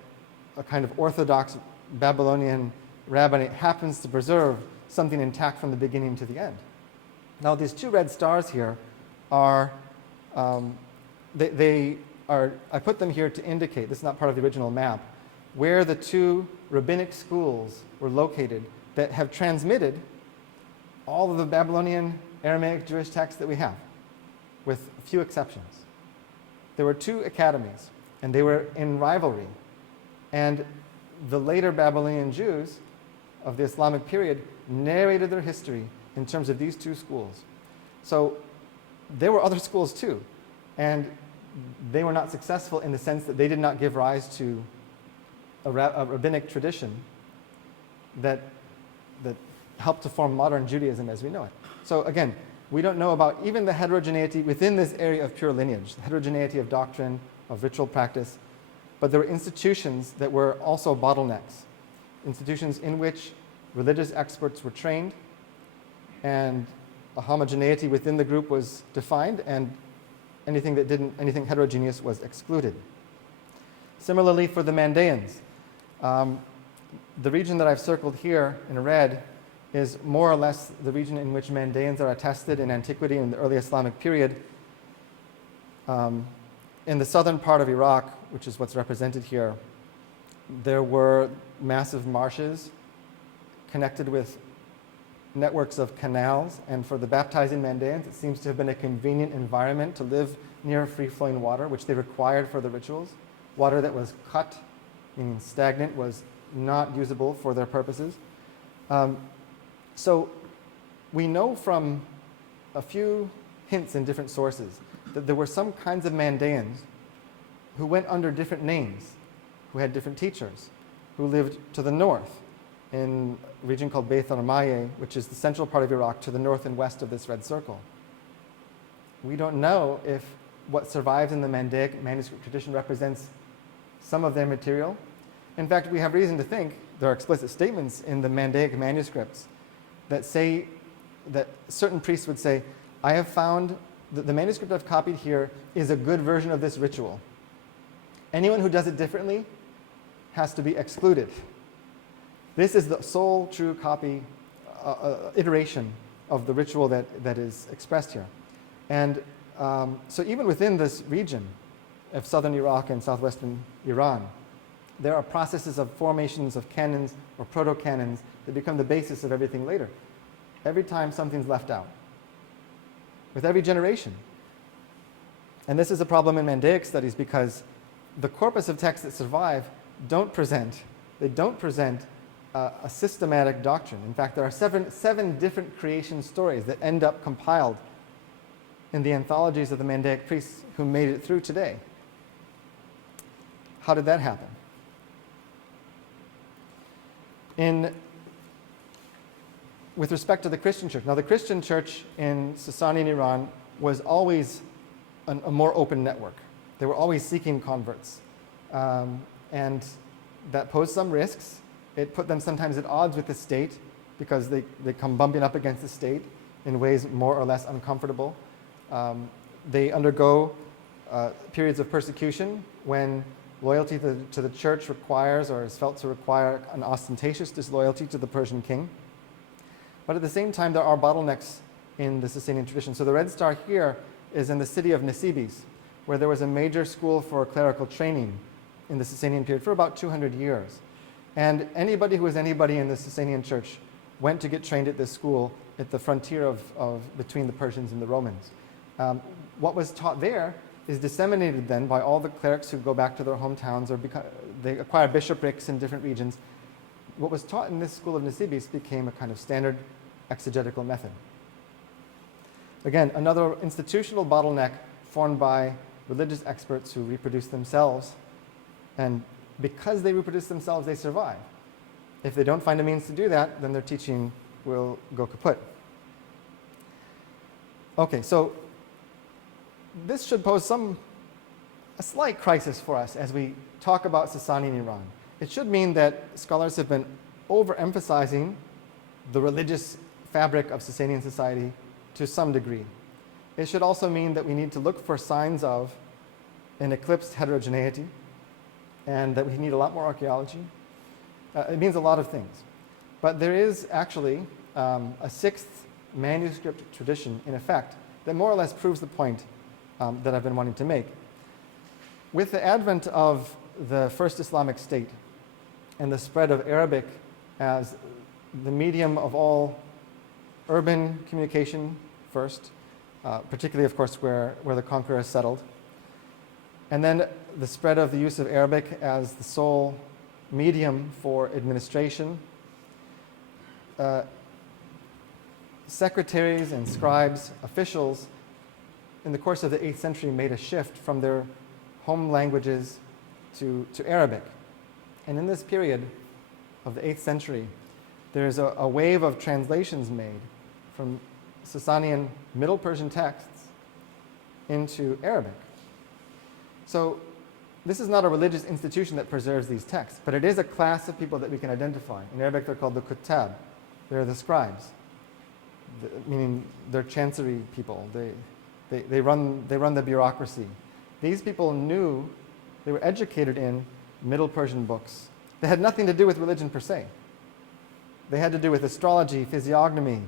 a kind of orthodox Babylonian rabbinate happens to preserve something intact from the beginning to the end. Now, these two red stars here are, they are, I put them here to indicate, this is not part of the original map, where the two rabbinic schools were located that have transmitted all of the Babylonian Aramaic Jewish texts that we have, with a few exceptions. There were two academies, and they were in rivalry. And the later Babylonian Jews of the Islamic period narrated their history in terms of these two schools. So there were other schools too, and they were not successful in the sense that they did not give rise to a rabbinic tradition that helped to form modern Judaism as we know it. So again, we don't know about even the heterogeneity within this area of pure lineage, the heterogeneity of doctrine, of ritual practice, but there were institutions that were also bottlenecks, institutions in which religious experts were trained, and a homogeneity within the group was defined, and anything heterogeneous was excluded. Similarly for the Mandaeans, the region that I've circled here in red is more or less the region in which Mandaeans are attested in antiquity in the early Islamic period. In the southern part of Iraq, which is what's represented here, there were massive marshes connected with networks of canals, and for the baptizing Mandaeans, it seems to have been a convenient environment to live near free-flowing water, which they required for the rituals. Water that was cut, meaning stagnant, was not usable for their purposes. So we know from a few hints in different sources that there were some kinds of Mandaeans who went under different names, who had different teachers, who lived to the north in a region called Beit Armaye, which is the central part of Iraq, to the north and west of this red circle. We don't know if what survives in the Mandaic manuscript tradition represents some of their material. In fact, we have reason to think, there are explicit statements in the Mandaic manuscripts that say that certain priests would say, I have found that the manuscript I've copied here is a good version of this ritual. Anyone who does it differently has to be excluded. This is the sole true copy, iteration of the ritual that is expressed here. And so even within this region of southern Iraq and southwestern Iran, there are processes of formations of canons or proto-canons that become the basis of everything later. Every time something's left out, with every generation. And this is a problem in Mandaic studies because the corpus of texts that survive don't present a systematic doctrine. In fact, there are seven different creation stories that end up compiled in the anthologies of the Mandaic priests who made it through today. How did that happen? With respect to the Christian church, now the Christian church in Sasanian Iran was always a more open network. They were always seeking converts. And that posed some risks. It put them sometimes at odds with the state because they come bumping up against the state in ways more or less uncomfortable. They undergo periods of persecution when loyalty to the church requires or is felt to require an ostentatious disloyalty to the Persian king. But at the same time, there are bottlenecks in the Sasanian tradition. So the red star here is in the city of Nisibis, where there was a major school for clerical training in the Sasanian period for about 200 years. And anybody who was anybody in the Sasanian church went to get trained at this school at the frontier of between the Persians and the Romans. What was taught there is disseminated then by all the clerics who go back to their hometowns or they acquire bishoprics in different regions. What was taught in this school of Nisibis became a kind of standard exegetical method. Again, another institutional bottleneck formed by religious experts who reproduce themselves, and because they reproduce themselves, they survive. If they don't find a means to do that, then their teaching will go kaput. Okay, so this should pose some a slight crisis for us as we talk about Sasanian Iran. It should mean that scholars have been overemphasizing the religious fabric of Sasanian society to some degree. It should also mean that we need to look for signs of an eclipsed heterogeneity and that we need a lot more archaeology. It means a lot of things. But there is actually a sixth manuscript tradition in effect that more or less proves the point that I've been wanting to make. With the advent of the first Islamic state and the spread of Arabic as the medium of all urban communication first, particularly, of course, where the conqueror settled, and then the spread of the use of Arabic as the sole medium for administration, secretaries and scribes, officials, in the course of the 8th century made a shift from their home languages to Arabic. And in this period of the 8th century, there's a wave of translations made from Sasanian Middle Persian texts into Arabic. So this is not a religious institution that preserves these texts, but it is a class of people that we can identify. In Arabic, they're called the Kuttab. They're the scribes, meaning they're chancery people. They run the bureaucracy. These people knew, they were educated in Middle Persian books. They had nothing to do with religion per se. They had to do with astrology, physiognomy,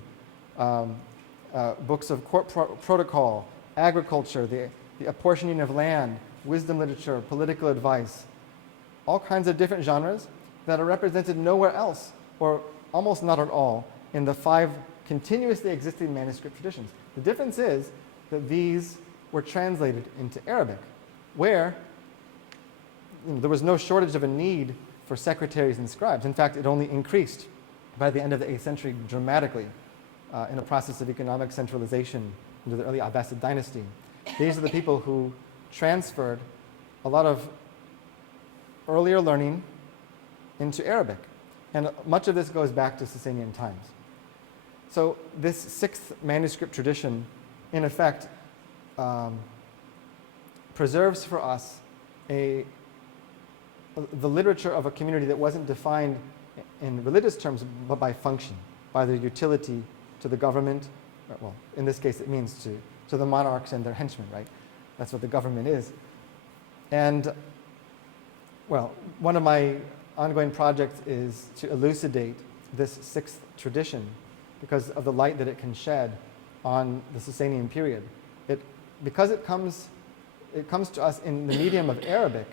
books of court protocol, agriculture, the apportioning of land, wisdom literature, political advice, all kinds of different genres that are represented nowhere else, or almost not at all, in the 5 continuously existing manuscript traditions. The difference is that these were translated into Arabic, where there was no shortage of a need for secretaries and scribes. In fact, it only increased by the end of the 8th century dramatically in a process of economic centralization into the early Abbasid dynasty. These are the people who transferred a lot of earlier learning into Arabic. And much of this goes back to Sasanian times. So this 6th manuscript tradition, in effect, preserves for us the literature of a community that wasn't defined in religious terms, but by function, by their utility to the government. Well, in this case, it means to the monarchs and their henchmen, right? That's what the government is. And, well, one of my ongoing projects is to elucidate this 6th tradition because of the light that it can shed on the Sasanian period. Because it comes to us in the medium of Arabic,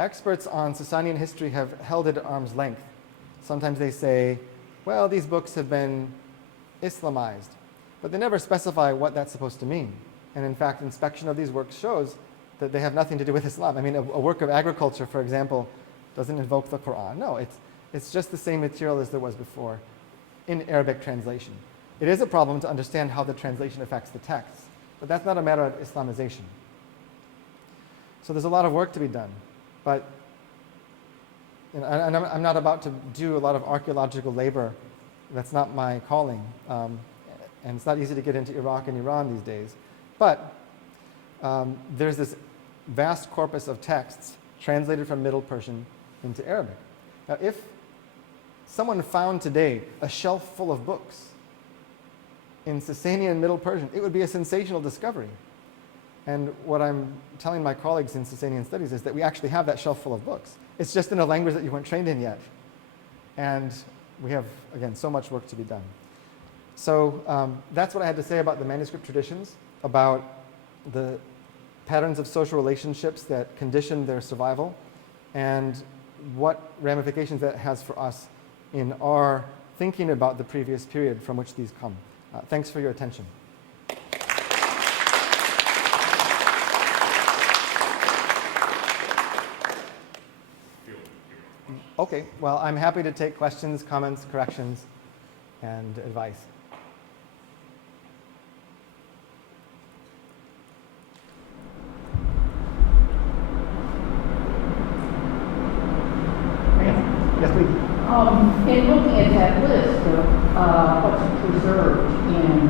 experts on Sasanian history have held it at arm's length. Sometimes they say, well, these books have been Islamized, but they never specify what that's supposed to mean. And in fact, inspection of these works shows that they have nothing to do with Islam. I mean, a work of agriculture, for example, doesn't invoke the Quran. No, it's just the same material as there was before in Arabic translation. It is a problem to understand how the translation affects the text, but that's not a matter of Islamization. So there's a lot of work to be done, but and I'm not about to do a lot of archaeological labor. That's not my calling, and it's not easy to get into Iraq and Iran these days. But there's this vast corpus of texts translated from Middle Persian into Arabic. Now, if someone found today a shelf full of books in Sasanian Middle Persian, it would be a sensational discovery. And what I'm telling my colleagues in Sasanian studies is that we actually have that shelf full of books. It's just in a language that you weren't trained in yet. And we have, again, so much work to be done. So that's what I had to say about the manuscript traditions, about the patterns of social relationships that condition their survival, and what ramifications that has for us in our thinking about the previous period from which these come. Thanks for your attention. Okay, well, I'm happy to take questions, comments, corrections, and advice. Yes, please. In looking at that list of what's preserved in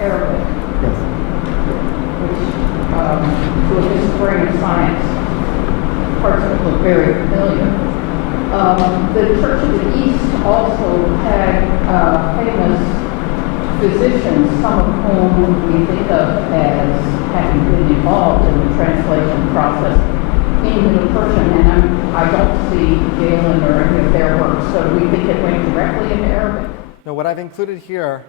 Arabic, Yes. which to a historian of science, parts of it look very familiar. The Church of the East also had famous physicians, some of whom we think of as having been involved in the translation process in Middle Persian, and I don't see Galen or any of their work, so we think it went directly into Arabic. No, what I've included here,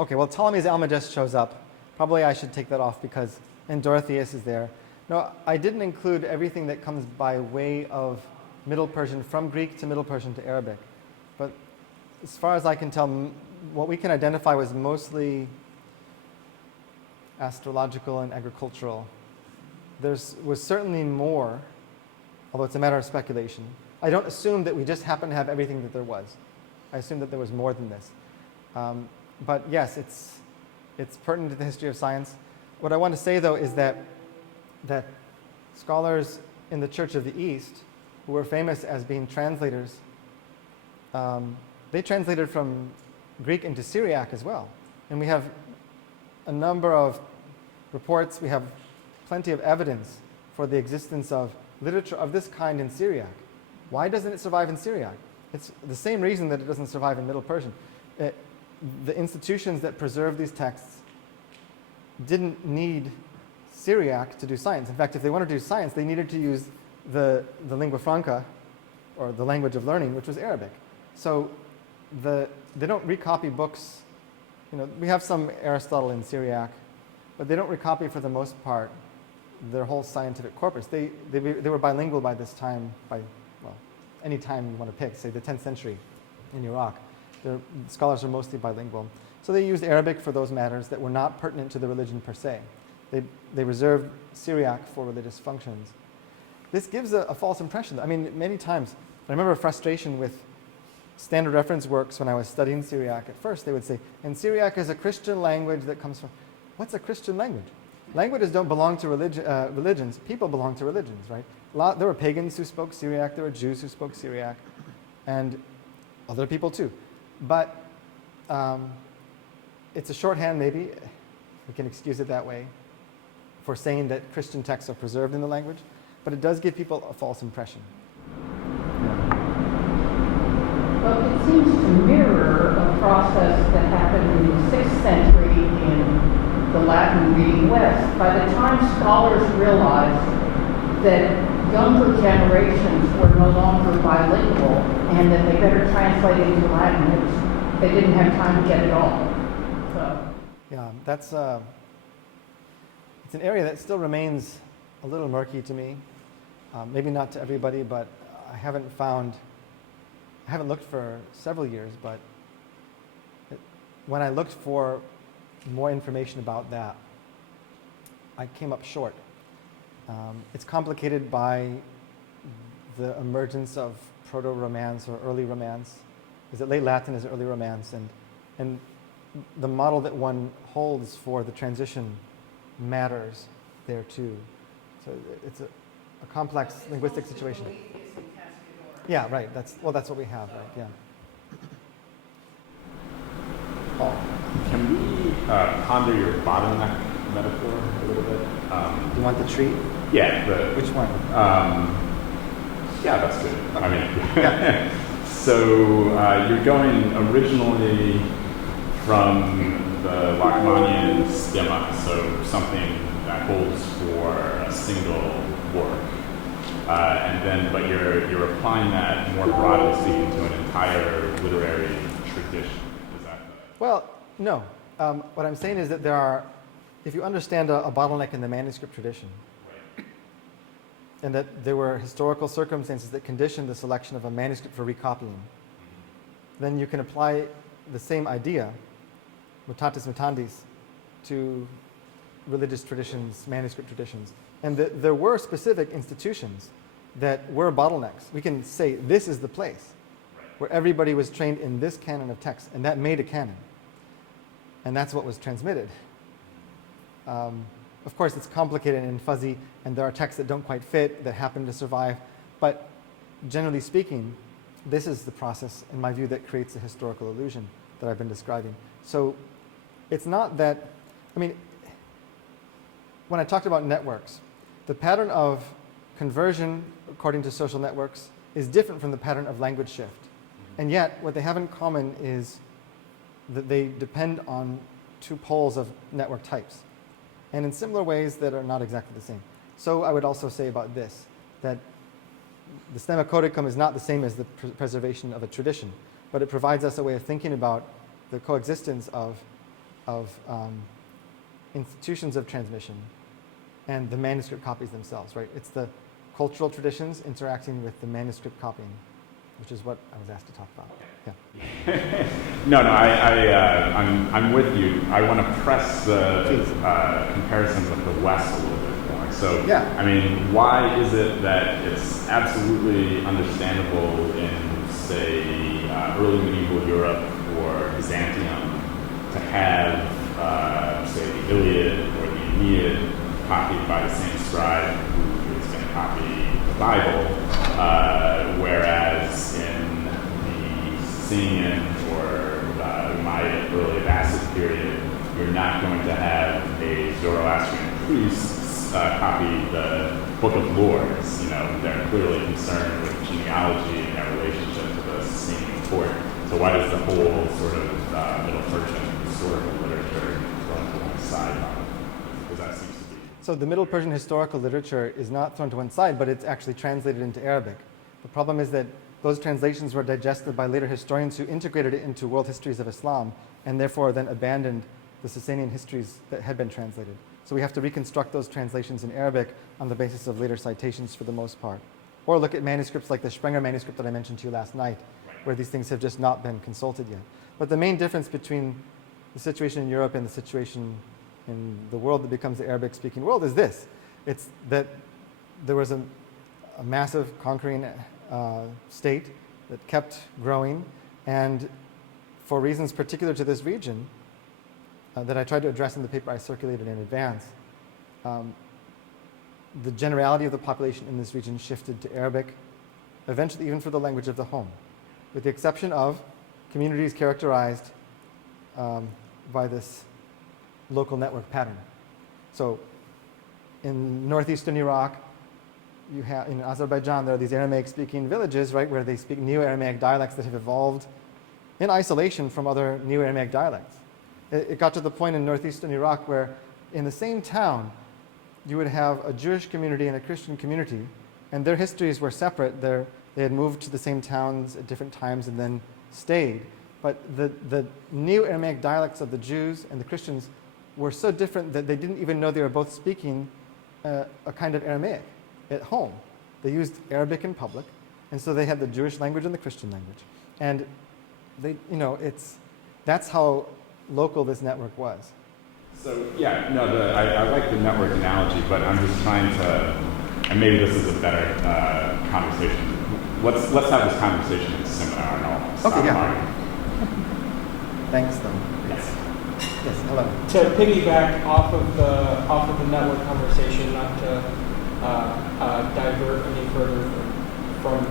okay, well, Ptolemy's Almagest shows up. Probably I should take that off because, and Dorotheus is there. No, I didn't include everything that comes by way of Middle Persian, from Greek to Middle Persian to Arabic. But as far as I can tell, what we can identify was mostly astrological and agricultural. There was certainly more, although it's a matter of speculation. I don't assume that we just happen to have everything that there was. I assume that there was more than this. But yes, it's pertinent to the history of science. What I want to say, though, is that scholars in the Church of the East, who were famous as being translators, they translated from Greek into Syriac as well. And we have a number of reports, we have plenty of evidence for the existence of literature of this kind in Syriac. Why doesn't it survive in Syriac? It's the same reason that it doesn't survive in Middle Persian. The institutions that preserve these texts didn't need Syriac to do science. In fact, if they wanted to do science, they needed to use the lingua franca, or the language of learning, which was Arabic. So they don't recopy books. You know, we have some Aristotle in Syriac, but they don't recopy for the most part their whole scientific corpus. They were bilingual by this time, by, well, any time you want to pick, say the 10th century in Iraq. The scholars are mostly bilingual. So they used Arabic for those matters that were not pertinent to the religion per se. They reserved Syriac for religious functions. This gives a false impression. I mean, many times, I remember a frustration with standard reference works when I was studying Syriac. At first, they would say, and Syriac is a Christian language that comes from, what's a Christian language? Languages don't belong to religions. People belong to religions, right? There were pagans who spoke Syriac. There were Jews who spoke Syriac, and other people too. But it's a shorthand, maybe. We can excuse it that way for saying that Christian texts are preserved in the language. But it does give people a false impression. Well, it seems to mirror a process that happened in the 6th century in the Latin reading West. By the time scholars realized that younger generations were no longer bilingual and that they better translate into Latin, they didn't have time to get it all. So. Yeah, that's it's an area that still remains a little murky to me. Maybe not to everybody, but I haven't looked for several years, but when I looked for more information about that, I came up short. It's complicated by the emergence of Proto-Romance or early Romance. Is it late Latin? Is it early Romance? And the model that one holds for the transition matters there too. So it's a complex linguistic situation. Yeah, right. That's what we have, right? Yeah. Paul, can we ponder your bottleneck metaphor a little bit? You want the tree? Yeah. Which one? Yeah, that's good. I mean, yeah. So you're going originally from the Lachmanian schema, so something that holds for a single work. But you're applying that more broadly speaking to an entire literary tradition. Is that? Well, no. What I'm saying is that there are, if you understand a bottleneck in the manuscript tradition, right, and that there were historical circumstances that conditioned the selection of a manuscript for recopying, then you can apply the same idea, mutatis mutandis, to religious traditions, manuscript traditions. And there were specific institutions that were bottlenecks. We can say this is the place where everybody was trained in this canon of text, and that made a canon. And that's what was transmitted. Of course, it's complicated and fuzzy, and there are texts that don't quite fit, that happen to survive. But generally speaking, this is the process, in my view, that creates the historical illusion that I've been describing. So it's not that, I mean, when I talked about networks, the pattern of conversion according to social networks is different from the pattern of language shift. And yet, what they have in common is that they depend on two poles of network types, and in similar ways that are not exactly the same. So I would also say about this, that the stemma codicum is not the same as the preservation of a tradition, but it provides us a way of thinking about the coexistence of institutions of transmission and the manuscript copies themselves, right? It's the cultural traditions interacting with the manuscript copying, which is what I was asked to talk about. Yeah. I'm with you. I want to press the comparisons with the West a little bit more. So, yeah. I mean, why is it that it's absolutely understandable in, say, early medieval Europe or Byzantium to have, say, the Iliad or the Aeneid copied by the same scribe who is going to copy the Bible, whereas in the Sasanian or Umayyad early Abbasid period, you're not going to have a Zoroastrian priest copy the Book of Lords. You know, they're clearly concerned with genealogy and their relationship to the Sasanian court. So why does the whole sort of Middle Persian historical literature thrown to one side on it? Because that seems to be... So the Middle Persian historical literature is not thrown to one side, but it's actually translated into Arabic. The problem is that those translations were digested by later historians who integrated it into world histories of Islam and therefore then abandoned the Sasanian histories that had been translated. So we have to reconstruct those translations in Arabic on the basis of later citations for the most part. Or look at manuscripts like the Sprenger manuscript that I mentioned to you last night, where these things have just not been consulted yet. But the main difference between the situation in Europe and the situation in the world that becomes the Arabic-speaking world is this. It's that there was a massive conquering state that kept growing, and for reasons particular to this region that I tried to address in the paper I circulated in advance, the generality of the population in this region shifted to Arabic, eventually even for the language of the home, with the exception of communities characterized by this local network pattern. So in northeastern Iraq, you have, in Azerbaijan, there are these Aramaic-speaking villages, right, where they speak Neo-Aramaic dialects that have evolved in isolation from other Neo-Aramaic dialects. It got to the point in northeastern Iraq where in the same town, you would have a Jewish community and a Christian community, and their histories were separate. They had moved to the same towns at different times and then stayed. But the Neo-Aramaic dialects of the Jews and the Christians were so different that they didn't even know they were both speaking a kind of Aramaic at home. They used Arabic in public, and so they had the Jewish language and the Christian language. And they, you know, that's how local this network was. So yeah, no, I like the network analogy, but I'm just trying to, and maybe this is a better conversation. Let's have this conversation in the seminar, and I'll stop arguing. Thanks, though. Yes. Yes. Hello. To piggyback off of the network conversation, not to divert any further from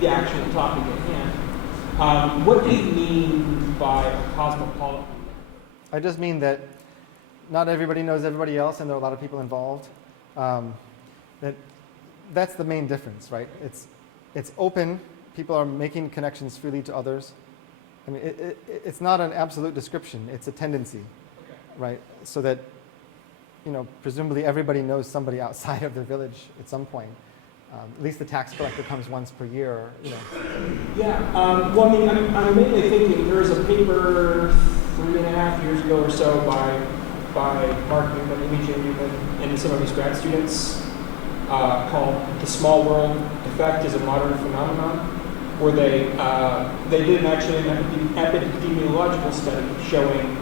the actual topic at hand. What do you mean by a cosmopolitan? I just mean that not everybody knows everybody else, and there are a lot of people involved. That's the main difference, right? It's open. People are making connections freely to others. I mean, it's not an absolute description. It's a tendency, right? So that, you know, presumably everybody knows somebody outside of their village at some point. At least the tax collector comes once per year, or, you know. Yeah. Well, I mean, I'm mainly thinking there was a paper 3.5 years ago or so by Mark Newman, Amy J. Newman, and some of his grad students called "The Small World Effect as a Modern Phenomenon," where they did actually an epidemiological study showing,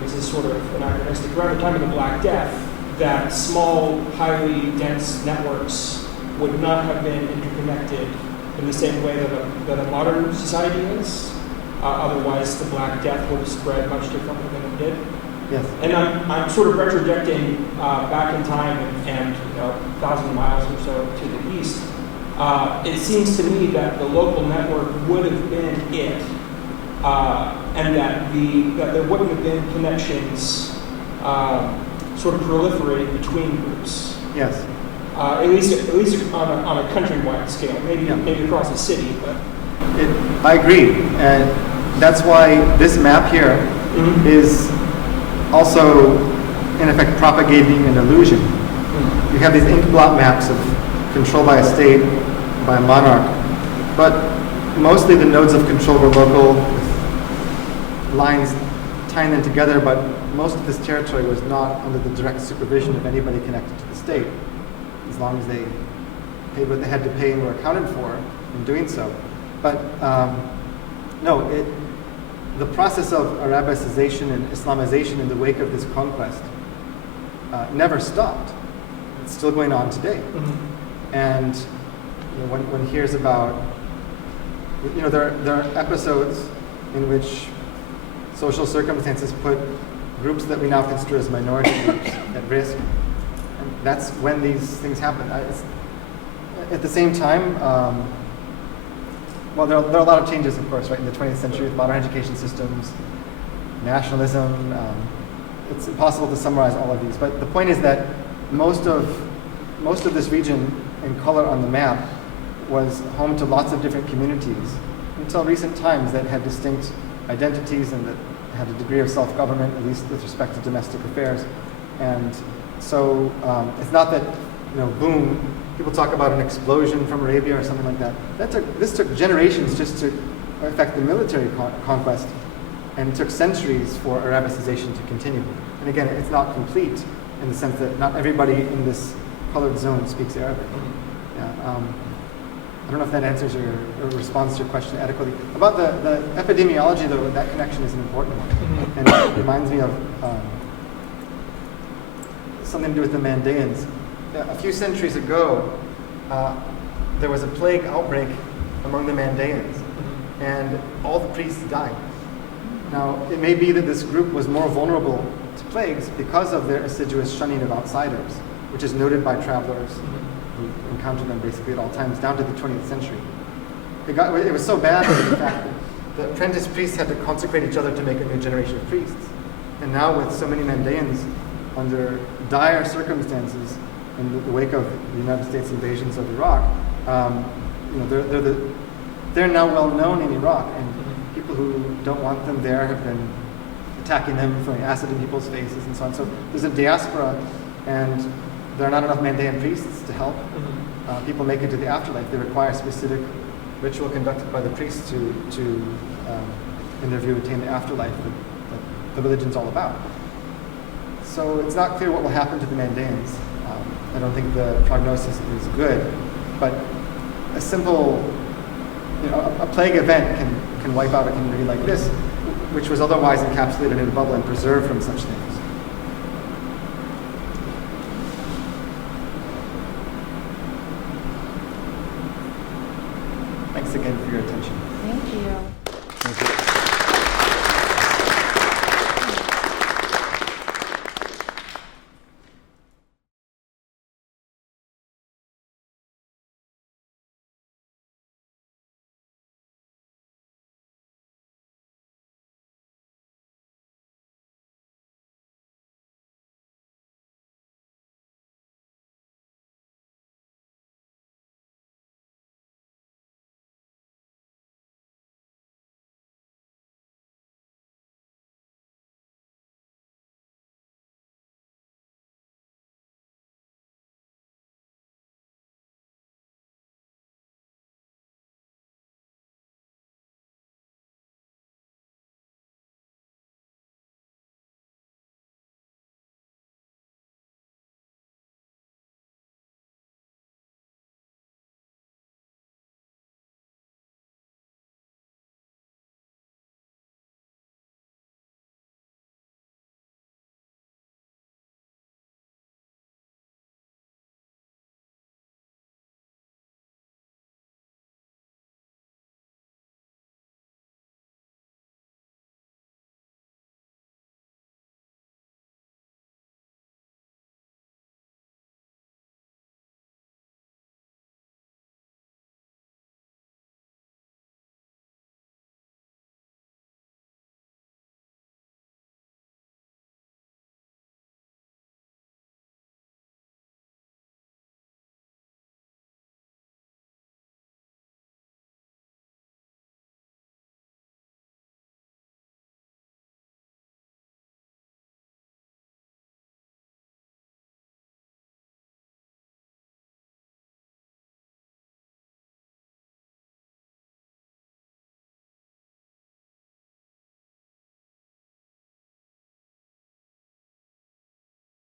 this is sort of anachronistic, around the time of the Black Death, that small, highly dense networks would not have been interconnected in the same way that a modern society is. Otherwise, the Black Death would have spread much differently than it did. Yes. And I'm sort of retrojecting back in time and 1,000 miles or so to the east. It seems to me that the local network would have been it, and that there wouldn't have been connections sort of proliferate between groups. Yes. At least on a countrywide scale, maybe across a city, but. I agree, and that's why this map here is also, in effect, propagating an illusion. You have these ink blot maps of control by a state, by a monarch, but mostly the nodes of control were local, with lines tying them together, but most of this territory was not under the direct supervision of anybody connected to the state, as long as they paid what they had to pay and were accounted for in doing so. But the process of Arabicization and Islamization in the wake of this conquest never stopped. It's still going on today. And when one hears about, there are episodes in which social circumstances put groups that we now consider as minority groups at risk. And that's when these things happen. At the same time, well, there are a lot of changes, of course, right, in the 20th century with modern education systems, nationalism. It's impossible to summarize all of these. But the point is that most of this region in color on the map was home to lots of different communities until recent times that had distinct identities and that had a degree of self-government, at least with respect to domestic affairs. And so it's not that, boom, people talk about an explosion from Arabia or something like that. This took generations just to affect the military conquest, and it took centuries for Arabicization to continue. And again, it's not complete in the sense that not everybody in this colored zone speaks Arabic. Yeah, I don't know if that answers or responds to your question adequately. About the epidemiology, though, that connection is an important one. And it reminds me of something to do with the Mandaeans. A few centuries ago, there was a plague outbreak among the Mandaeans, and all the priests died. Now, it may be that this group was more vulnerable to plagues because of their assiduous shunning of outsiders, which is noted by travelers who encounter them basically at all times, down to the 20th century. It was so bad, in fact, that the apprentice priests had to consecrate each other to make a new generation of priests. And now, with so many Mandaeans under dire circumstances in the wake of the United States invasions of Iraq, they're now well known in Iraq, and people who don't want them there have been attacking them, throwing acid in people's faces, and so on. So there's a diaspora, and there are not enough Mandaean priests to help people make it to the afterlife. They require specific ritual conducted by the priests to in their view, attain the afterlife that the religion's all about. So it's not clear what will happen to the Mandaeans. I don't think the prognosis is good, but a simple, a plague event can wipe out a community like this, which was otherwise encapsulated in a bubble and preserved from such things. Thanks again for your attention. Thank you. Thank you.